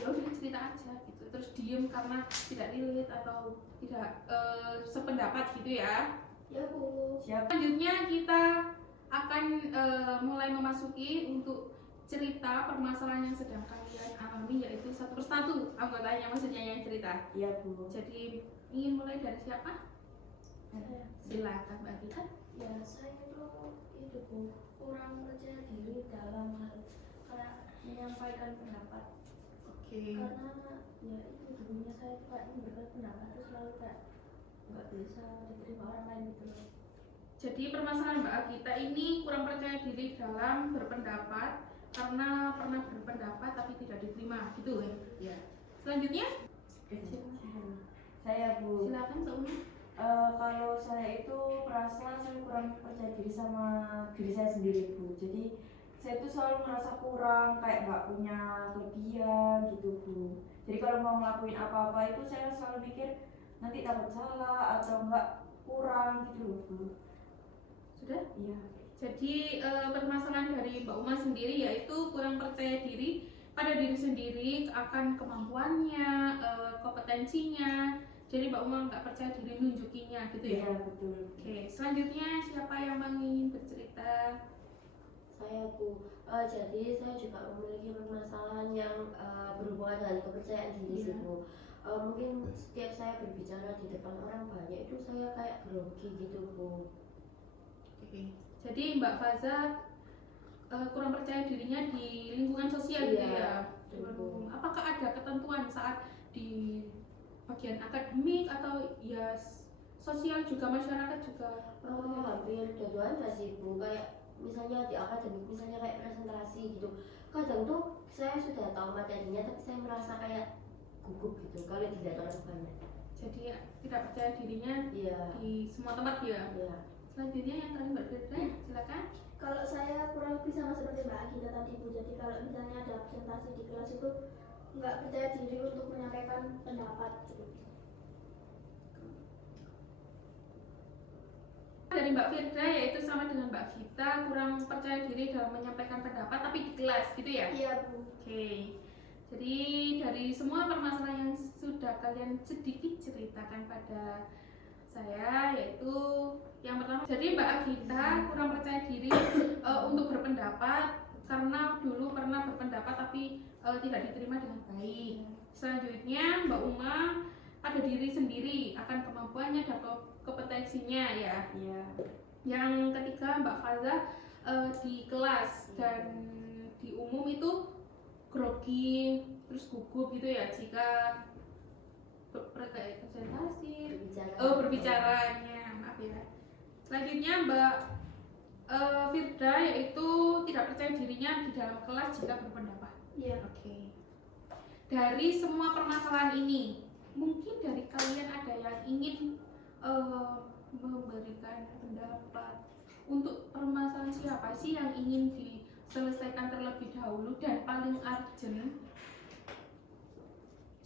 ya udah cerita aja gitu terus diem karena tidak relate atau tidak sependapat gitu ya. Ya Bu. Siap. Selanjutnya kita akan mulai memasuki untuk cerita permasalahan yang sedang kalian alami yaitu satu persatu anggotanya maksudnya yang cerita. Iya, Bu. Jadi ingin mulai dari siapa? Saya. Silakan Mbak Gita. Ya saya itu Bu, kurang percaya diri dalam hal kayak menyampaikan pendapat. Oke. Karena ya itu dulunya saya tuh kayak memberikan pendapat terus selalu kayak nggak bisa diterima orang lain gitu loh. Jadi permasalahan Mbak Gita ini kurang percaya diri dalam berpendapat karena pernah berpendapat tapi tidak diterima gitu kan? Ya. Selanjutnya Saya, Bu. silakan Mbak Umi. Kalau saya itu merasa saya kurang percaya diri sama diri saya sendiri, Bu. Jadi saya itu selalu merasa kurang, kayak nggak punya kelebihan gitu, Bu. Jadi kalau mau ngelakuin apa-apa itu saya selalu mikir nanti takut salah atau enggak kurang gitu loh, Bu. Sudah? Iya. Jadi permasalahan dari Mbak Uma sendiri yaitu kurang percaya diri pada diri sendiri akan kemampuannya, kompetensinya. Jadi Mbak Uma nggak percaya diri nunjukinya gitu ya? Iya, betul. Oke, selanjutnya siapa yang ingin bercerita? Saya Bu. Jadi saya juga memiliki permasalahan yang berhubungan dengan kepercayaan diri sih Bu. Mungkin setiap saya berbicara di depan orang banyak itu saya kayak grogi gitu Bu. Oke. Jadi Mbak Faza kurang percaya dirinya di lingkungan sosial gitu ya? Di luar umum. Apakah ada ketentuan saat di bagian akademik atau ya sosial juga masyarakat juga? Hampir dua-duanya sih Bu. Kayak misalnya di akademik misalnya kayak presentasi gitu. Kadang tuh saya sudah tahu materinya tapi saya merasa kayak gugup gitu kalau dilihat orang banyak. Jadi tidak percaya dirinya Iya. di semua tempat ya? Iya. Selanjutnya yang terakhir Mbak Firda, silakan. Kalau saya kurang lebih sama seperti Mbak Agita tadi Bu. Jadi kalau misalnya ada presentasi di kelas itu nggak percaya diri untuk menyampaikan pendapat gitu. Dari Mbak Firda yaitu sama dengan Mbak Gita kurang percaya diri dalam menyampaikan pendapat tapi di kelas gitu ya? Iya Bu. Oke. Jadi dari semua permasalahan yang sudah kalian sedikit ceritakan pada saya yaitu yang pertama jadi Mbak Agita kurang percaya diri untuk berpendapat karena dulu pernah berpendapat tapi tidak diterima dengan baik. Selanjutnya Mbak Uma pada diri sendiri akan kemampuannya dan kompetensinya ya. Iya. Yang ketiga Mbak Faza di kelas dan di umum itu grogi terus gugup gitu ya jika presentasi berbicaranya maaf ya. Selanjutnya Mbak Firda yaitu tidak percaya dirinya di dalam kelas jika berpendapat. Iya. Oke. Dari semua permasalahan ini mungkin dari kalian ada yang ingin memberikan pendapat untuk permasalahan siapa sih yang ingin diselesaikan terlebih dahulu dan paling urgent?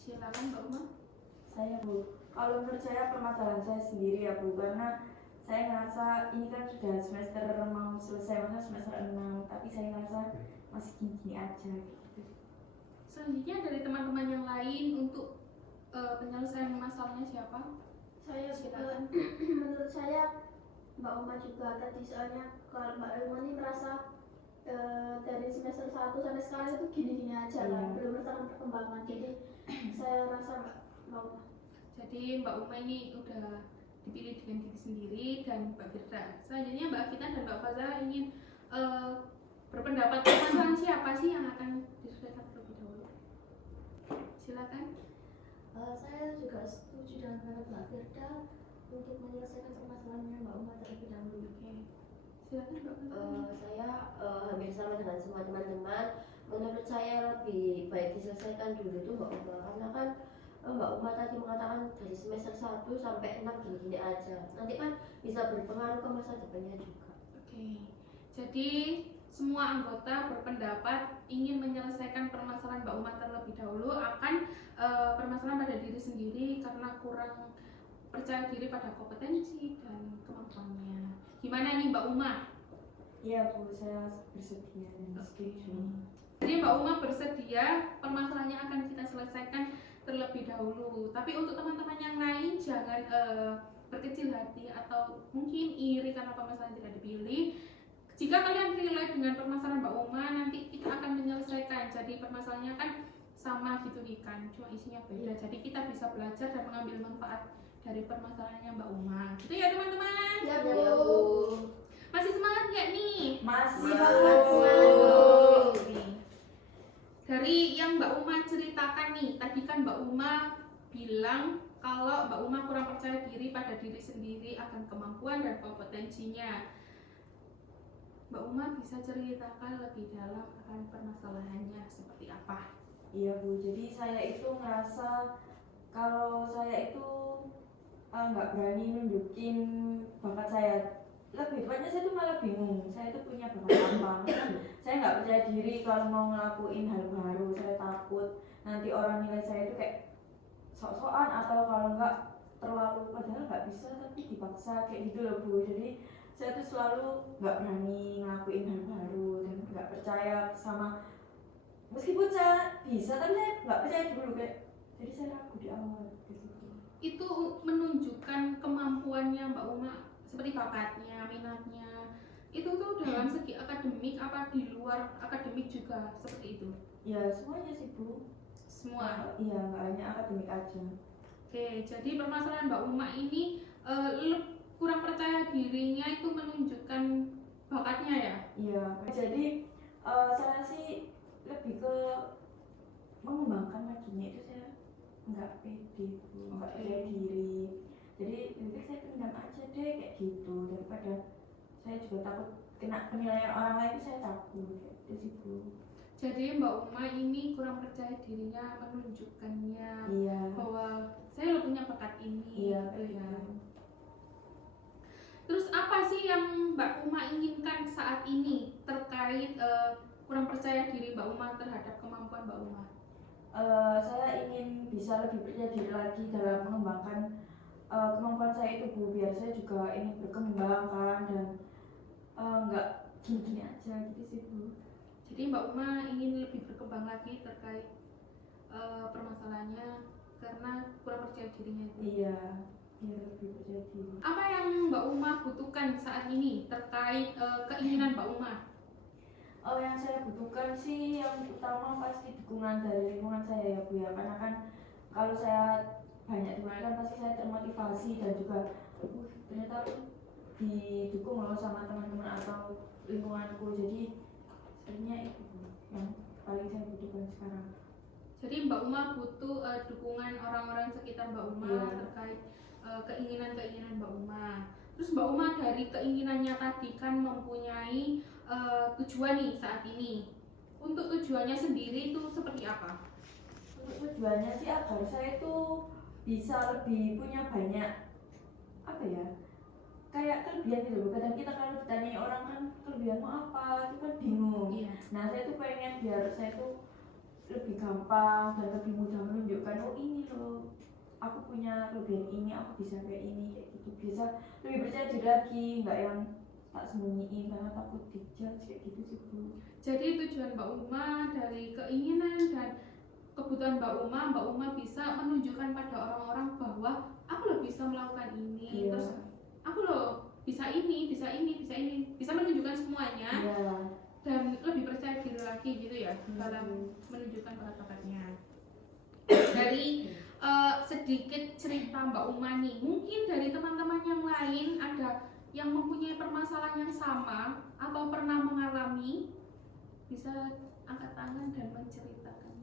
Silakan Mbak Uma. Saya, Bu. Kalau menurut saya permasalahan saya sendiri ya, Bu, karena saya ngerasa ini kan sudah semester mau selesai, maksudnya semester 6, tapi saya ngerasa masih gini-gini aja gitu. Selanjutnya dari teman-teman yang lain untuk penyelesaian masalahnya siapa? Saya Silakan. menurut saya Mbak Uma juga tadi soalnya kalau Mbak Uma ini merasa dari semester 1 sampai sekarang itu gini-gini aja kan, belum merasakan perkembangan. Jadi saya rasa Mbak Uma. Jadi Mbak Uma ini udah dipilih dengan diri sendiri dan Mbak Firda. Selanjutnya Mbak Gita dan Mbak Faza ingin berpendapat permasalahan siapa sih yang akan diselesaikan terlebih dahulu? Silakan. Saya juga setuju dengan pendapat Mbak Firda untuk menyelesaikan permasalahannya Mbak Uma terlebih dahulu. Silakan Mbak Firda. Saya hampir sama dengan semua teman-teman. Menurut saya lebih baik diselesaikan dulu tuh Mbak Uma, karena kan Mbak Uma tadi mengatakan dari semester 1 sampai 6 gini-gini aja. Nanti kan bisa berpengaruh ke masa depannya juga. Oke, jadi semua anggota berpendapat ingin menyelesaikan permasalahan Mbak Uma terlebih dahulu akan permasalahan pada diri sendiri karena kurang percaya diri pada kompetensi dan kemampuannya. Gimana nih Mbak Uma? Iya Bu, saya bersedia dan setuju. Jadi Mbak Uma bersedia, permasalahannya akan kita selesaikan terlebih dahulu. Tapi untuk teman-teman yang lain jangan berkecil hati atau mungkin iri karena permasalahan tidak dipilih. Jika kalian relate dengan permasalahan Mbak Uma, nanti kita akan menyelesaikan. Jadi permasalahannya kan sama gitu nih kan, cuma isinya beda. Jadi kita bisa belajar dan mengambil manfaat dari permasalahannya Mbak Uma. Gitu ya teman-teman. Ya Ya, Bu. Bu. Masih semangat ya nih? Masih Semangat, Bu. Nih. Dari yang Mbak Uma ceritakan nih, tadi kan Mbak Uma bilang kalau Mbak Uma kurang percaya diri pada diri sendiri akan kemampuan dan kompetensinya. Mbak Uma bisa ceritakan lebih dalam akan permasalahannya seperti apa? Iya Bu, jadi saya itu ngerasa kalau saya itu nggak berani nunjukin bakat saya. Lebih tepatnya saya tuh malah bingung, saya tuh punya bakat apa. Saya nggak percaya diri kalau mau ngelakuin hal baru, saya takut nanti orang nilai saya itu kayak sok-sokan atau kalau nggak terlalu padahal nggak bisa tapi dipaksa kayak gitu loh Bu. Jadi saya tuh selalu nggak berani ngelakuin hal baru dan nggak percaya sama, meskipun saya bisa tapi saya nggak percaya dulu kayak, jadi saya ragu di awal gitu. Itu menunjukkan kemampuannya Mbak Uma seperti bakatnya, minatnya. Itu tuh dalam segi akademik apa di luar akademik juga seperti itu? Ya semuanya sih Bu. Semua. Iya, nggak hanya akademik aja. Oke, jadi permasalahan Mbak Uma ini kurang percaya dirinya itu menunjukkan bakatnya ya? Iya, jadi saya sih lebih ke mengembangkan laginya itu saya nggak pede Bu, nggak percaya diri. Jadi lebih saya pendam aja deh kayak gitu, daripada saya juga takut kena penilaian orang lain, saya takut kayak gitu sih Bu. Jadi Mbak Uma ini kurang percaya dirinya menunjukkannya Iya. bahwa saya lo punya bakat ini. Iya, gitu ya. betul. Terus apa sih yang Mbak Uma inginkan saat ini terkait kurang percaya diri Mbak Uma terhadap kemampuan Mbak Uma? Saya ingin bisa lebih percaya diri lagi dalam mengembangkan kemampuan saya itu Bu, biar saya juga ingin berkembang kan dan nggak gini-gini aja gitu sih Bu. Jadi Mbak Uma ingin lebih berkembang lagi terkait permasalahannya karena kurang percaya dirinya itu. Iya, biar lebih percaya diri. Apa yang Mbak Uma butuhkan saat ini terkait keinginan Mbak Uma? Yang saya butuhkan sih yang utama pasti dukungan dari lingkungan saya ya Bu ya, karena kan kalau saya banyak dukungan kan pasti saya termotivasi dan juga ternyata didukung loh sama teman-teman atau lingkunganku. Jadi sebenarnya itu Bu yang paling saya butuhkan sekarang. Jadi Mbak Uma butuh dukungan orang-orang sekitar Mbak Uma Iya. terkait keinginan-keinginan Mbak Uma. Terus Mbak Uma dari keinginannya tadi kan mempunyai tujuan nih saat ini. Untuk tujuannya sendiri itu seperti apa? Untuk tujuannya sih agar saya itu bisa lebih punya banyak apa ya, kayak kelebihan gitu loh. Kadang kita kalau ditanyai orang kan kelebihanmu apa, itu kan bingung. Iya. Nah saya tuh pengen biar saya tuh lebih gampang dan lebih mudah menunjukkan, oh ini loh aku punya kelebihan ini, aku bisa kayak ini, kayak gitu. Bisa lebih percaya diri lagi, nggak yang tak sembunyiin karena takut dijudge kayak gitu sih Bu. Jadi tujuan Mbak Uma dari keinginan dan kebutuhan Mbak Uma bisa menunjukkan pada orang-orang bahwa aku loh bisa melakukan ini, Iya. terus aku loh bisa ini, bisa ini, bisa ini, bisa menunjukkan semuanya Iya. dan lebih percaya diri lagi gitu ya dalam menunjukkan bakat-bakatnya. Dari sedikit cerita Mbak Uma nih, mungkin dari teman-teman yang lain ada yang mempunyai permasalahan yang sama atau pernah mengalami, bisa angkat tangan dan menceritakan.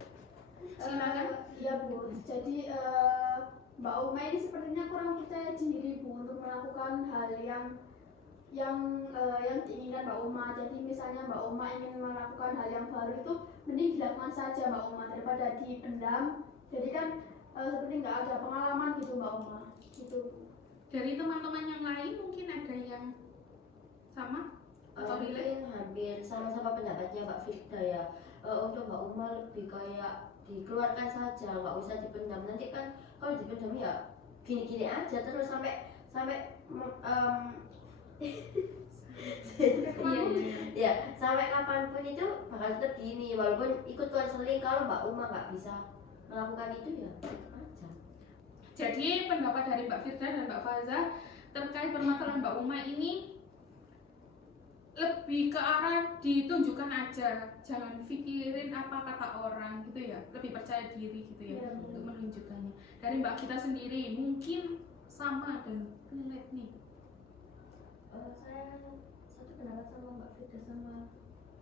Silakan. Iya Bu, jadi Mbak Uma ini sepertinya kurang percaya diri Bu untuk melakukan hal yang diinginkan Mbak Uma. Jadi misalnya Mbak Uma ingin melakukan hal yang baru itu mending dilakukan saja Mbak Uma daripada dipendam. Jadi kan seperti nggak ada pengalaman gitu Mbak Uma. Gitu. Dari teman-teman yang lain mungkin ada yang sama atau relate? Mungkin hampir sama-sama pendapatnya Mbak Firda ya. Untuk Mbak Uma lebih kayak dikeluarkan saja, nggak usah dipendam. Nanti kan kalau dipendam ya gini-gini aja terus sampai Iya. ya sampai kapanpun itu bakal tetap gini, walaupun ikut konseling. Kalau Mbak Uma nggak bisa melakukan itu ya tetap aja. Jadi pendapat dari Mbak Firda dan Mbak Faza terkait permasalahan Mbak Uma ini lebih ke arah ditunjukkan aja, jangan pikirin apa kata orang gitu ya, lebih percaya diri gitu ya, Iya, untuk menunjukkannya. Dari Mbak kita sendiri mungkin sama dan relate nih. Saya satu pendapat sama Mbak Firda sama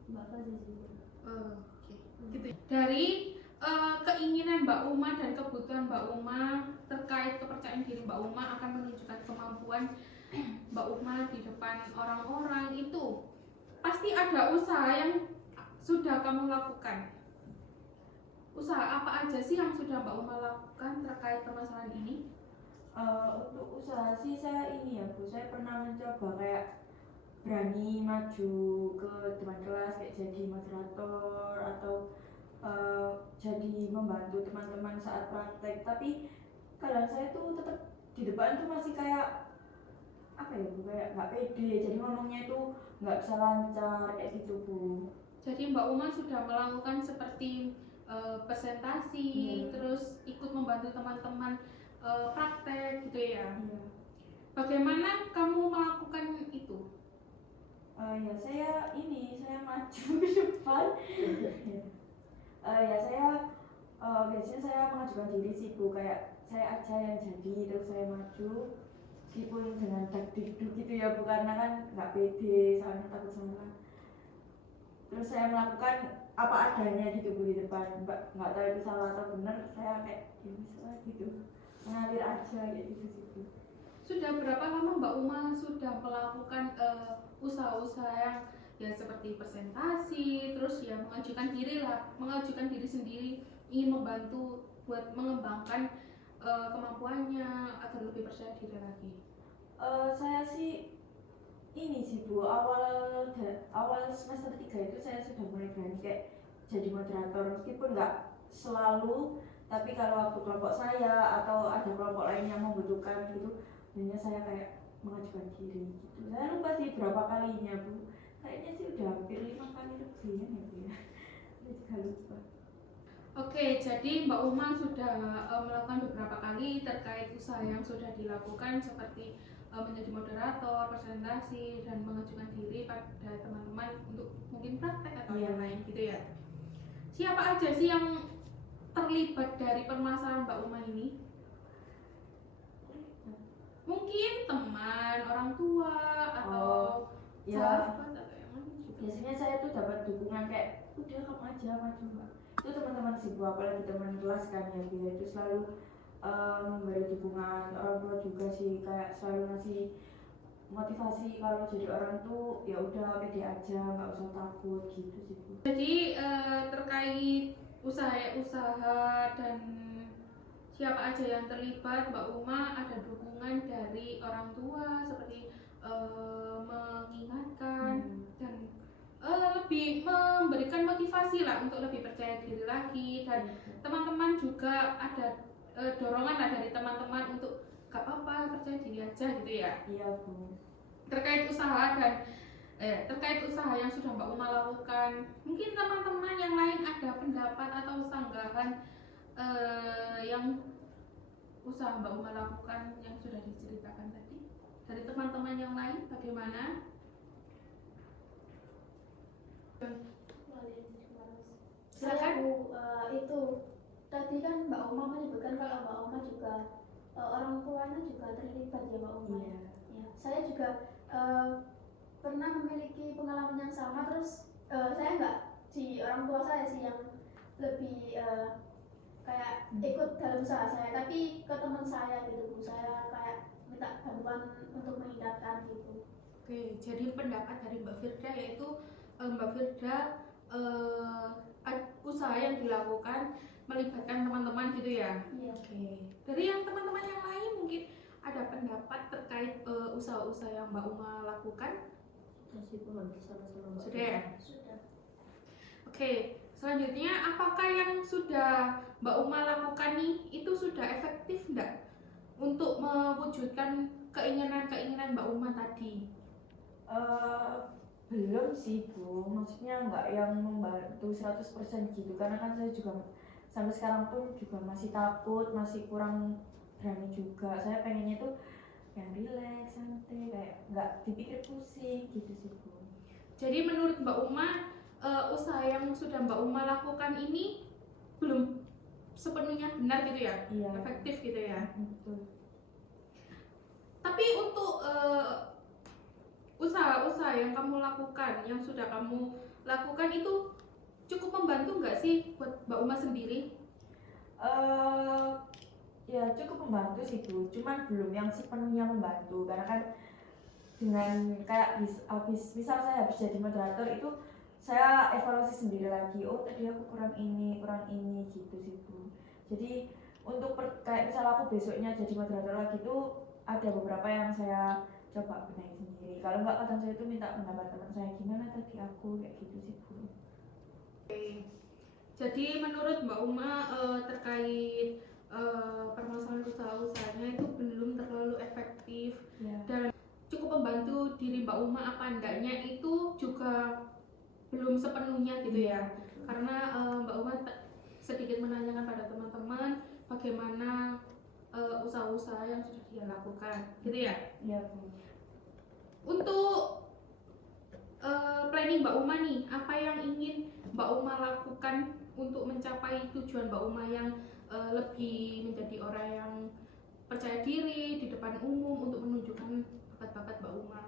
Mbak Faza juga. Oke, gitu ya. Dari keinginan Mbak Uma dan kebutuhan Mbak Uma terkait kepercayaan diri Mbak Uma akan menunjukkan kemampuan Mbak Uma di depan orang-orang itu, pasti ada usaha yang sudah kamu lakukan. Usaha apa aja sih yang sudah Mbak Uma lakukan terkait permasalahan ini? Untuk usaha sih saya ini ya Bu, saya pernah mencoba kayak berani maju ke depan kelas kayak jadi moderator atau jadi membantu teman-teman saat praktek. Tapi kadang saya tuh tetap di depan tuh masih kayak apa ya Bu, kayak nggak pede, jadi ngomongnya itu nggak bisa lancar kayak gitu Bu. Jadi Mbak Uma sudah melakukan seperti presentasi, terus ikut membantu teman-teman praktek gitu ya. Iya. Bagaimana kamu melakukan itu? Ya saya maju ke depan. Ya saya biasanya saya mengajukan diri sih Bu, kayak saya aja yang jadi terus saya maju meskipun dengan deg-deg gitu ya Bu, karena kan nggak pede soalnya takut salah. Terus saya melakukan apa adanya gitu Bu di depan, nggak tahu itu salah atau benar, saya kayak gitu mengalir aja kayak gitu sih Bu. Sudah berapa lama Mbak Uma sudah melakukan usaha-usaha yang ya seperti presentasi, terus ya mengajukan diri sendiri, ingin membantu buat mengembangkan kemampuannya agar lebih percaya diri lagi? Saya sih ini sih Bu, awal semester 3 itu saya sudah mulai berani kayak jadi moderator, meskipun nggak selalu, tapi kalau waktu kelompok saya atau ada kelompok lain yang membutuhkan gitu, biasanya saya kayak mengajukan diri gitu. Saya lupa sih berapa kalinya Bu, kayaknya sih udah hampir 5 kali lebih ya Bu ya. Saya juga lupa. Oke, jadi Mbak Uma sudah melakukan beberapa kali terkait usaha yang sudah dilakukan seperti menjadi moderator, presentasi, dan mengajukan diri pada teman-teman untuk mungkin praktek atau yang lain gitu ya. Siapa aja sih yang terlibat dari permasalahan Mbak Uma ini? Mungkin teman, orang tua, atau sahabat atau yang lain juga. Biasanya saya tuh dapat dukungan kayak udah kamu aja maju Mbak. Itu teman-teman sih Bu, apalagi teman kelas kan ya Bu, itu selalu memberi dukungan. Orang tua juga sih kayak selalu ngasih motivasi kalau jadi orang tuh ya udah pede aja, nggak usah takut gitu sih Bu. Jadi terkait usaha dan siapa aja yang terlibat, Mbak Uma ada dukungan dari orang tua seperti mengingatkan dan lebih memberikan motivasi lah untuk lebih percaya diri lagi, dan teman-teman juga ada dorongan lah dari teman-teman untuk gak apa-apa, percaya diri aja gitu ya. Iya Bu. Terkait usaha yang sudah Mbak Uma lakukan, mungkin teman-teman yang lain ada pendapat atau sanggahan yang usaha Mbak Uma lakukan yang sudah diceritakan tadi dari teman-teman yang lain, bagaimana? Silakan. Itu tadi kan Mbak Uma menyebutkan kalau Mbak Uma juga orang tuanya juga terlibat ya Mbak Uma. Iya. Ya, saya juga pernah memiliki pengalaman yang sama, terus saya nggak di orang tua saya sih yang lebih kayak ikut dalam usaha saya, tapi ke teman saya gitu Bu, saya kayak minta bantuan untuk meningkatkan gitu. Oke, jadi pendapat dari Mbak Firda yaitu Mbak Firda usaha yang dilakukan melibatkan teman-teman gitu ya. Iya. Oke. Dari yang teman-teman yang lain mungkin ada pendapat terkait usaha-usaha yang Mbak Uma lakukan? Masih belum bersama-sama Mbak. Sudah ya? Sudah. Oke, selanjutnya apakah yang sudah Mbak Uma lakukan nih itu sudah efektif enggak untuk mewujudkan keinginan-keinginan Mbak Uma tadi? Belum sih Bu, maksudnya nggak yang membantu 100% gitu, karena kan saya juga sampai sekarang pun juga masih takut, masih kurang berani juga. Saya pengennya tuh yang relax, santai, kayak nggak dipikir pusing gitu sih Bu. Jadi menurut Mbak Uma, usaha yang sudah Mbak Uma lakukan ini belum sepenuhnya benar gitu ya? Iya, Efektif gitu ya? betul. Tapi untuk usaha-usaha yang kamu lakukan, yang sudah kamu lakukan itu cukup membantu nggak sih buat Mbak Uma sendiri? Ya cukup membantu sih Bu, cuman belum yang sepenuhnya membantu, karena kan dengan kayak habis misal saya habis jadi moderator itu saya evaluasi sendiri lagi, oh tadi aku kurang ini gitu sih Bu. Jadi untuk kayak misal aku besoknya jadi moderator lagi tuh ada beberapa yang saya coba benahi sendiri. Kalau nggak kadang saya tuh minta pendapat teman saya, gimana tadi aku, kayak gitu sih Bu. Jadi menurut Mbak Uma terkait permasalahan usaha-usahanya itu belum terlalu efektif Ya. dan cukup membantu diri Mbak Uma apa enggaknya itu juga belum sepenuhnya gitu ya. Karena Mbak Uma sedikit menanyakan pada teman-teman bagaimana usaha-usaha yang sudah dia lakukan gitu ya. Iya Bu. Untuk planning Mbak Uma nih, apa yang ingin Mbak Uma lakukan untuk mencapai tujuan Mbak Uma yang lebih menjadi orang yang percaya diri di depan umum untuk menunjukkan bakat-bakat Mbak Uma?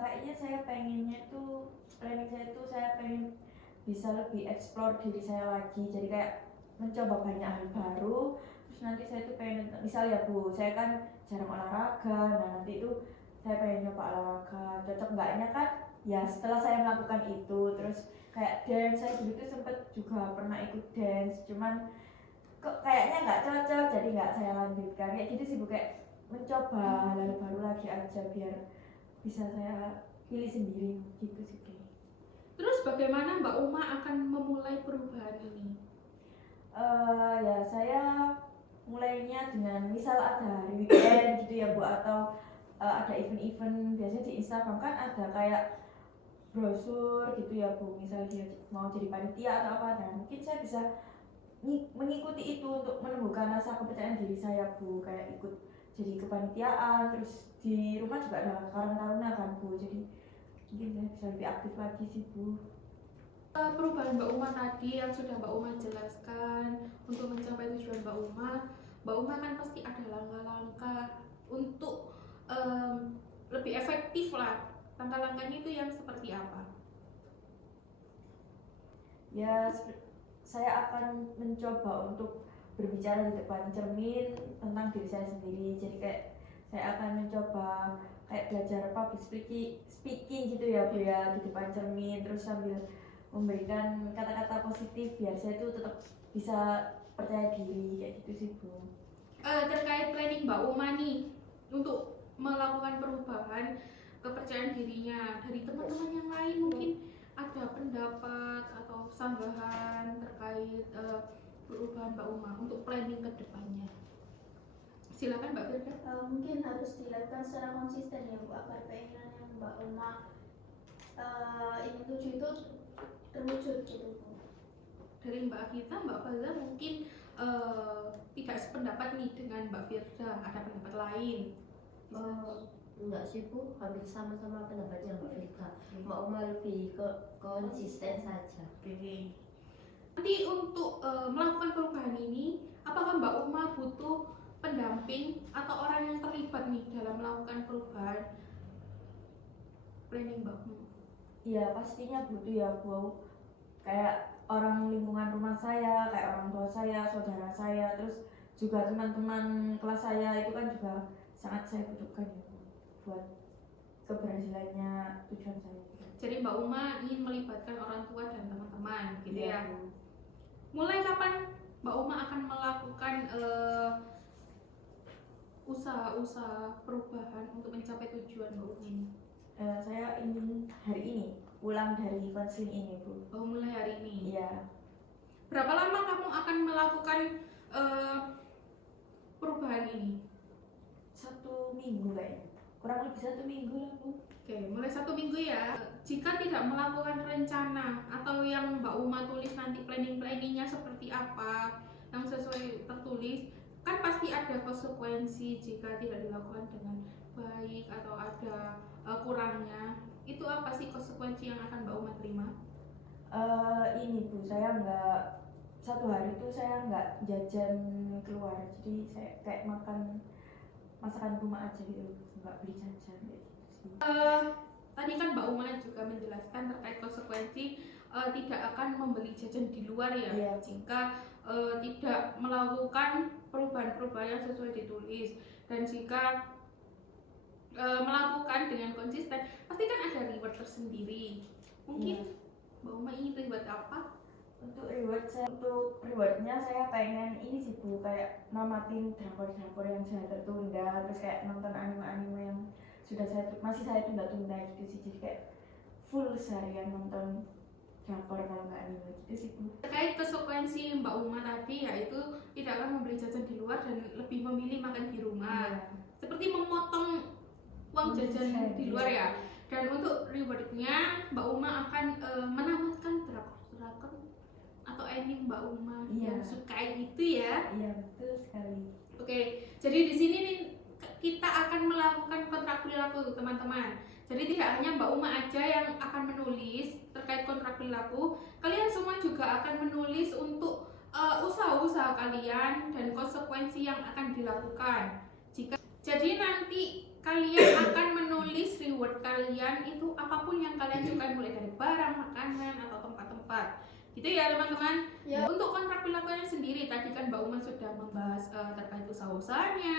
Kayaknya saya pengennya tuh, planning saya tuh saya pengen bisa lebih explore diri saya lagi, jadi kayak mencoba banyak hal baru. Terus nanti saya tuh pengen, misal ya Bu, saya kan jarang olahraga, nah nanti itu saya pengen nyoba olahraga, cocok enggaknya kan ya setelah saya melakukan itu. Terus kayak dance, saya dulu tuh sempet juga pernah ikut dance, cuman kok kayaknya nggak cocok, jadi nggak saya lanjutkan. Kayak gitu sih Bu, kayak mencoba hal-hal baru lagi aja biar bisa saya pilih sendiri gitu sih Bu. Terus bagaimana Mbak Uma akan memulai perubahan ini? Ya saya mulainya dengan misal ada hari weekend gitu ya Bu, atau ada event-event, biasanya di Instagram kan ada kayak brosur gitu ya Bu, misal dia mau jadi panitia atau apa, nah mungkin saya bisa mengikuti itu untuk menumbuhkan rasa kepercayaan diri saya Bu, kayak ikut jadi kepanitiaan. Terus di rumah juga ada karang taruna kan Bu, jadi mungkin saya bisa lebih aktif lagi sih Bu. Perubahan Mbak Uma tadi yang sudah Mbak Uma jelaskan untuk mencapai tujuan Mbak Uma kan pasti ada langkah-langkah untuk lebih efektif lah. Langkah-langkahnya itu yang seperti apa? Ya saya akan mencoba untuk berbicara di depan cermin tentang diri saya sendiri, jadi kayak saya akan mencoba kayak belajar public speaking gitu ya Bu ya, di depan cermin, terus sambil memberikan kata-kata positif biar saya tuh tetap bisa percaya diri, kayak gitu sih Bu. Terkait planning Mbak Uma nih untuk melakukan perubahan kepercayaan dirinya dari teman-teman yang lain, mungkin ada pendapat atau sanggahan terkait perubahan Mbak Uma untuk planning ke depannya. Silakan Mbak Firda. Mungkin harus dilakukan secara konsisten ya Bu, agar keinginan yang Mbak Uma ingin tuju itu terwujud gitu Bu. Dari Mbak Agita, Mbak Faza mungkin tidak sependapat nih dengan Mbak Firda, ada pendapat lain. Enggak sih Bu, hampir sama-sama pendapatnya Mbak Firda. Mbak Uma lebih ke konsisten saja. Oke. Nanti untuk melakukan perubahan ini, apakah Mbak Uma butuh pendamping atau orang yang terlibat nih dalam melakukan perubahan planning Mbak Uma? Iya pastinya butuh ya Bu, kayak orang lingkungan rumah saya, kayak orang tua saya, saudara saya, terus juga teman-teman kelas saya itu kan juga sangat saya butuhkan ya Bu, buat keberhasilannya tujuan saya. Jadi Mbak Uma ingin melibatkan orang tua dan teman-teman gitu Iya, ya. Bu. Mulai kapan Mbak Uma akan melakukan usaha-usaha perubahan untuk mencapai tujuan Mbak Uma ini? Saya ingin hari ini pulang dari konseling ini Bu. Oh, mulai hari ini. Iya. Berapa lama kamu akan melakukan perubahan ini? 1 minggu kayaknya, kurang lebih 1 minggu lah Bu. Oke, mulai 1 minggu ya. Jika tidak melakukan rencana atau yang Mbak Uma tulis nanti planning-planningnya seperti apa, yang sesuai tertulis, kan pasti ada konsekuensi jika tidak dilakukan dengan baik atau ada kurangnya. Itu apa sih konsekuensi yang akan Mbak Uma terima? Ini Bu, saya nggak, 1 hari itu saya nggak jajan keluar, jadi saya kayak makan masakan rumah aja gitu, nggak beli jajan kayak gitu sih. Tadi kan Mbak Uma juga menjelaskan terkait konsekuensi tidak akan membeli jajan di luar ya, Iya. jika tidak melakukan perubahan-perubahan yang sesuai ditulis, dan jika melakukan dengan konsisten pasti kan ada reward tersendiri. Mungkin Mbak Uma ingin reward apa? Untuk rewardnya saya pengen ini sih Bu, kayak namatin drakor-drakor yang sudah tertunda, terus kayak nonton anime-anime yang masih saya tunda-tunda gitu sih, jadi kayak full seharian nonton drakor kalau nggak anime gitu sih Bu. Terkait konsekuensi Mbak Uma tadi, yaitu tidak akan membeli jajan di luar dan lebih memilih makan di rumah, Iya. seperti memotong uang jajan di luar ya. Dan untuk rewardnya Mbak Uma akan menamatkan drakor atau anime Mbak Uma yang sukai itu ya. Iya betul sekali. Oke, jadi di sini nih kita akan melakukan kontrak perilaku teman-teman. Jadi tidak hanya Mbak Uma aja yang akan menulis terkait kontrak perilaku, kalian semua juga akan menulis untuk usaha-usaha kalian dan konsekuensi yang akan dilakukan. Jadi nanti kalian akan menulis reward kalian itu apapun yang kalian sukai, mulai dari barang, makanan, atau tempat-tempat. Gitu ya teman-teman. Ya. Untuk kontrak perilakunya sendiri, tadi kan Mbak Uma sudah membahas terkait usaha-usahanya,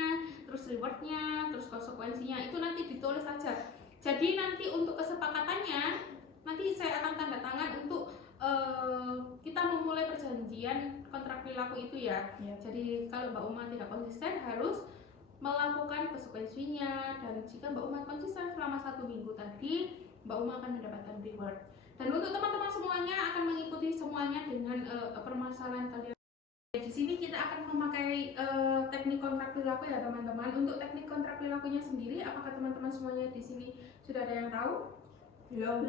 terus rewardnya, terus konsekuensinya, itu nanti ditulis saja. Jadi nanti untuk kesepakatannya, nanti saya akan tanda tangan untuk kita memulai perjanjian kontrak perilaku itu ya. Jadi kalau Mbak Uma tidak konsisten harus melakukan konsekuensinya, dan jika Mbak Uma konsisten selama 1 minggu tadi, Mbak Uma akan mendapatkan reward. Dan untuk teman-teman semuanya akan mengikuti semuanya dengan permasalahan kalian. Di sini kita akan memakai teknik kontrak perilaku ya teman-teman. Untuk teknik kontrak perilakunya sendiri, apakah teman-teman semuanya di sini sudah ada yang tahu? Belum.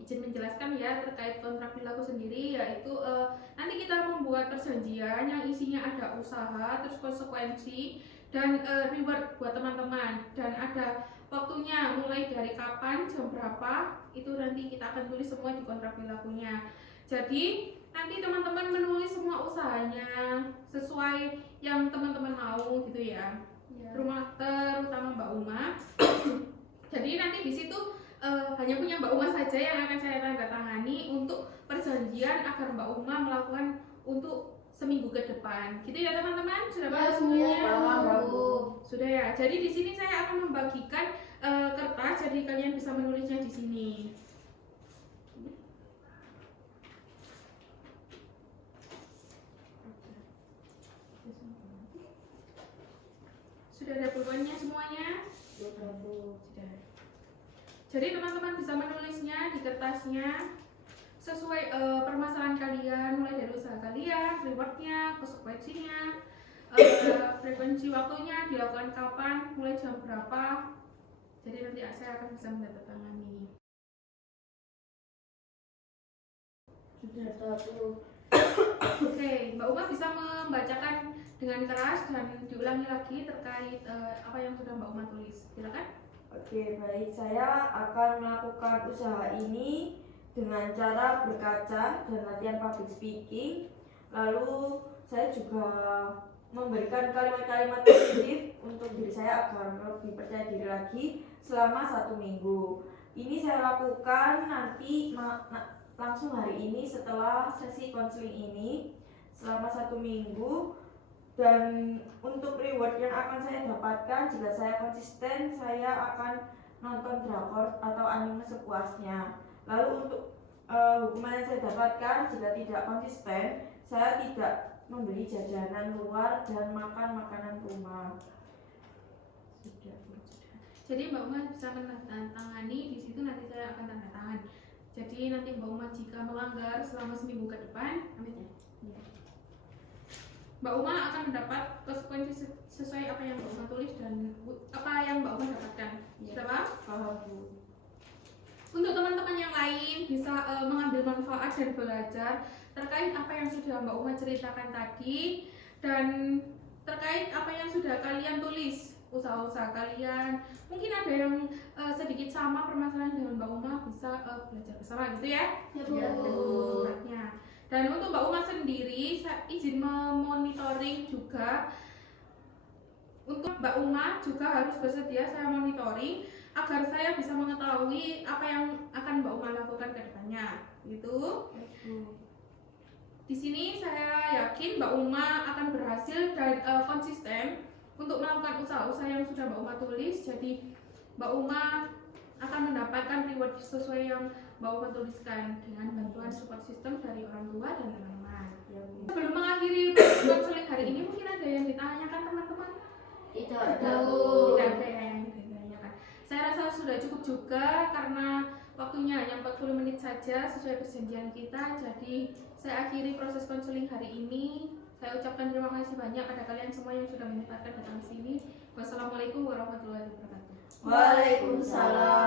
Izin menjelaskan ya terkait kontrak perilaku sendiri, yaitu nanti kita membuat perjanjian yang isinya ada usaha, terus konsekuensi, dan reward buat teman-teman, dan ada waktunya mulai dari kapan, jam berapa, itu nanti kita akan tulis semua di kontrak perilakunya. Jadi nanti teman-teman menulis semua usahanya sesuai yang teman-teman mau gitu ya. Rumah terutama Mbak Uma. Jadi nanti di situ hanya punya Mbak Uma saja yang akan saya tanda tangani untuk perjanjian agar Mbak Uma melakukan untuk seminggu ke depan. Gitu ya teman-teman, sudah paham semuanya? Sudah ya. Jadi di sini saya akan membagikan kertas, jadi kalian bisa menulisnya di sini. Sudah ada pulpennya semuanya? Sudah. Jadi teman-teman bisa menulisnya di kertasnya sesuai permasalahan kalian, mulai dari usaha kalian, rewardnya, konsekuensinya, frekuensi waktunya, dilakukan kapan, mulai jam berapa. Jadi nanti saya akan bisa menandatangani. Sudah tahu. Oke, Mbak Uma bisa membacakan dengan keras dan diulangi lagi terkait apa yang sudah Mbak Uma tulis. Silakan. Oke, baik. Saya akan melakukan usaha ini dengan cara berkaca dan latihan public speaking. Lalu saya juga memberikan kalimat-kalimat positif untuk diri saya agar lebih percaya diri lagi selama 1 minggu. Ini saya lakukan nanti langsung hari ini setelah sesi konseling ini selama 1 minggu. Dan untuk reward yang akan saya dapatkan jika saya konsisten, saya akan nonton drakor atau anime sepuasnya. Lalu untuk hukuman yang saya dapatkan jika tidak konsisten, saya tidak membeli jajanan luar dan makan makanan rumah. Jadi Mbak Uma bisa menandatangani di situ, nanti saya akan tanda tangan. Jadi nanti Mbak Uma jika melanggar selama seminggu ke depan, amit ya. Mbak Uma akan mendapat konsekuensi sesuai apa yang Mbak Uma tulis dan apa yang Mbak Uma dapatkan. Sudah paham? Paham Bu. Untuk teman-teman yang lain bisa mengambil manfaat dan belajar terkait apa yang sudah Mbak Uma ceritakan tadi dan terkait apa yang sudah kalian tulis, usaha-usaha kalian. Mungkin ada yang sedikit sama permasalahan dengan Mbak Uma, bisa belajar bersama gitu ya. Ya Bu. Ya, Bu. Dan untuk Mbak Uma sendiri, saya izin memonitoring juga. Untuk Mbak Uma juga harus bersedia saya monitoring agar saya bisa mengetahui apa yang akan Mbak Uma lakukan ke depannya. Gitu. Di sini saya yakin Mbak Uma akan berhasil dan konsisten untuk melakukan usaha-usaha yang sudah Mbak Uma tulis. Jadi Mbak Uma akan mendapatkan reward sesuai yang Mbak Uma tuliskan dengan bantuan support system dari orang tua dan teman-teman. Sebelum mengakhiri konseling hari ini, mungkin ada yang ditanyakan teman-teman? Tidak Tidak ada yang ditanyakan. Saya rasa sudah cukup juga karena waktunya hanya 40 menit saja sesuai perjanjian kita. Jadi saya akhiri proses konseling hari ini. Saya ucapkan terima kasih banyak pada kalian semua yang sudah menyempatkan datang ke sini. Wassalamualaikum warahmatullahi wabarakatuh. Waalaikumsalam.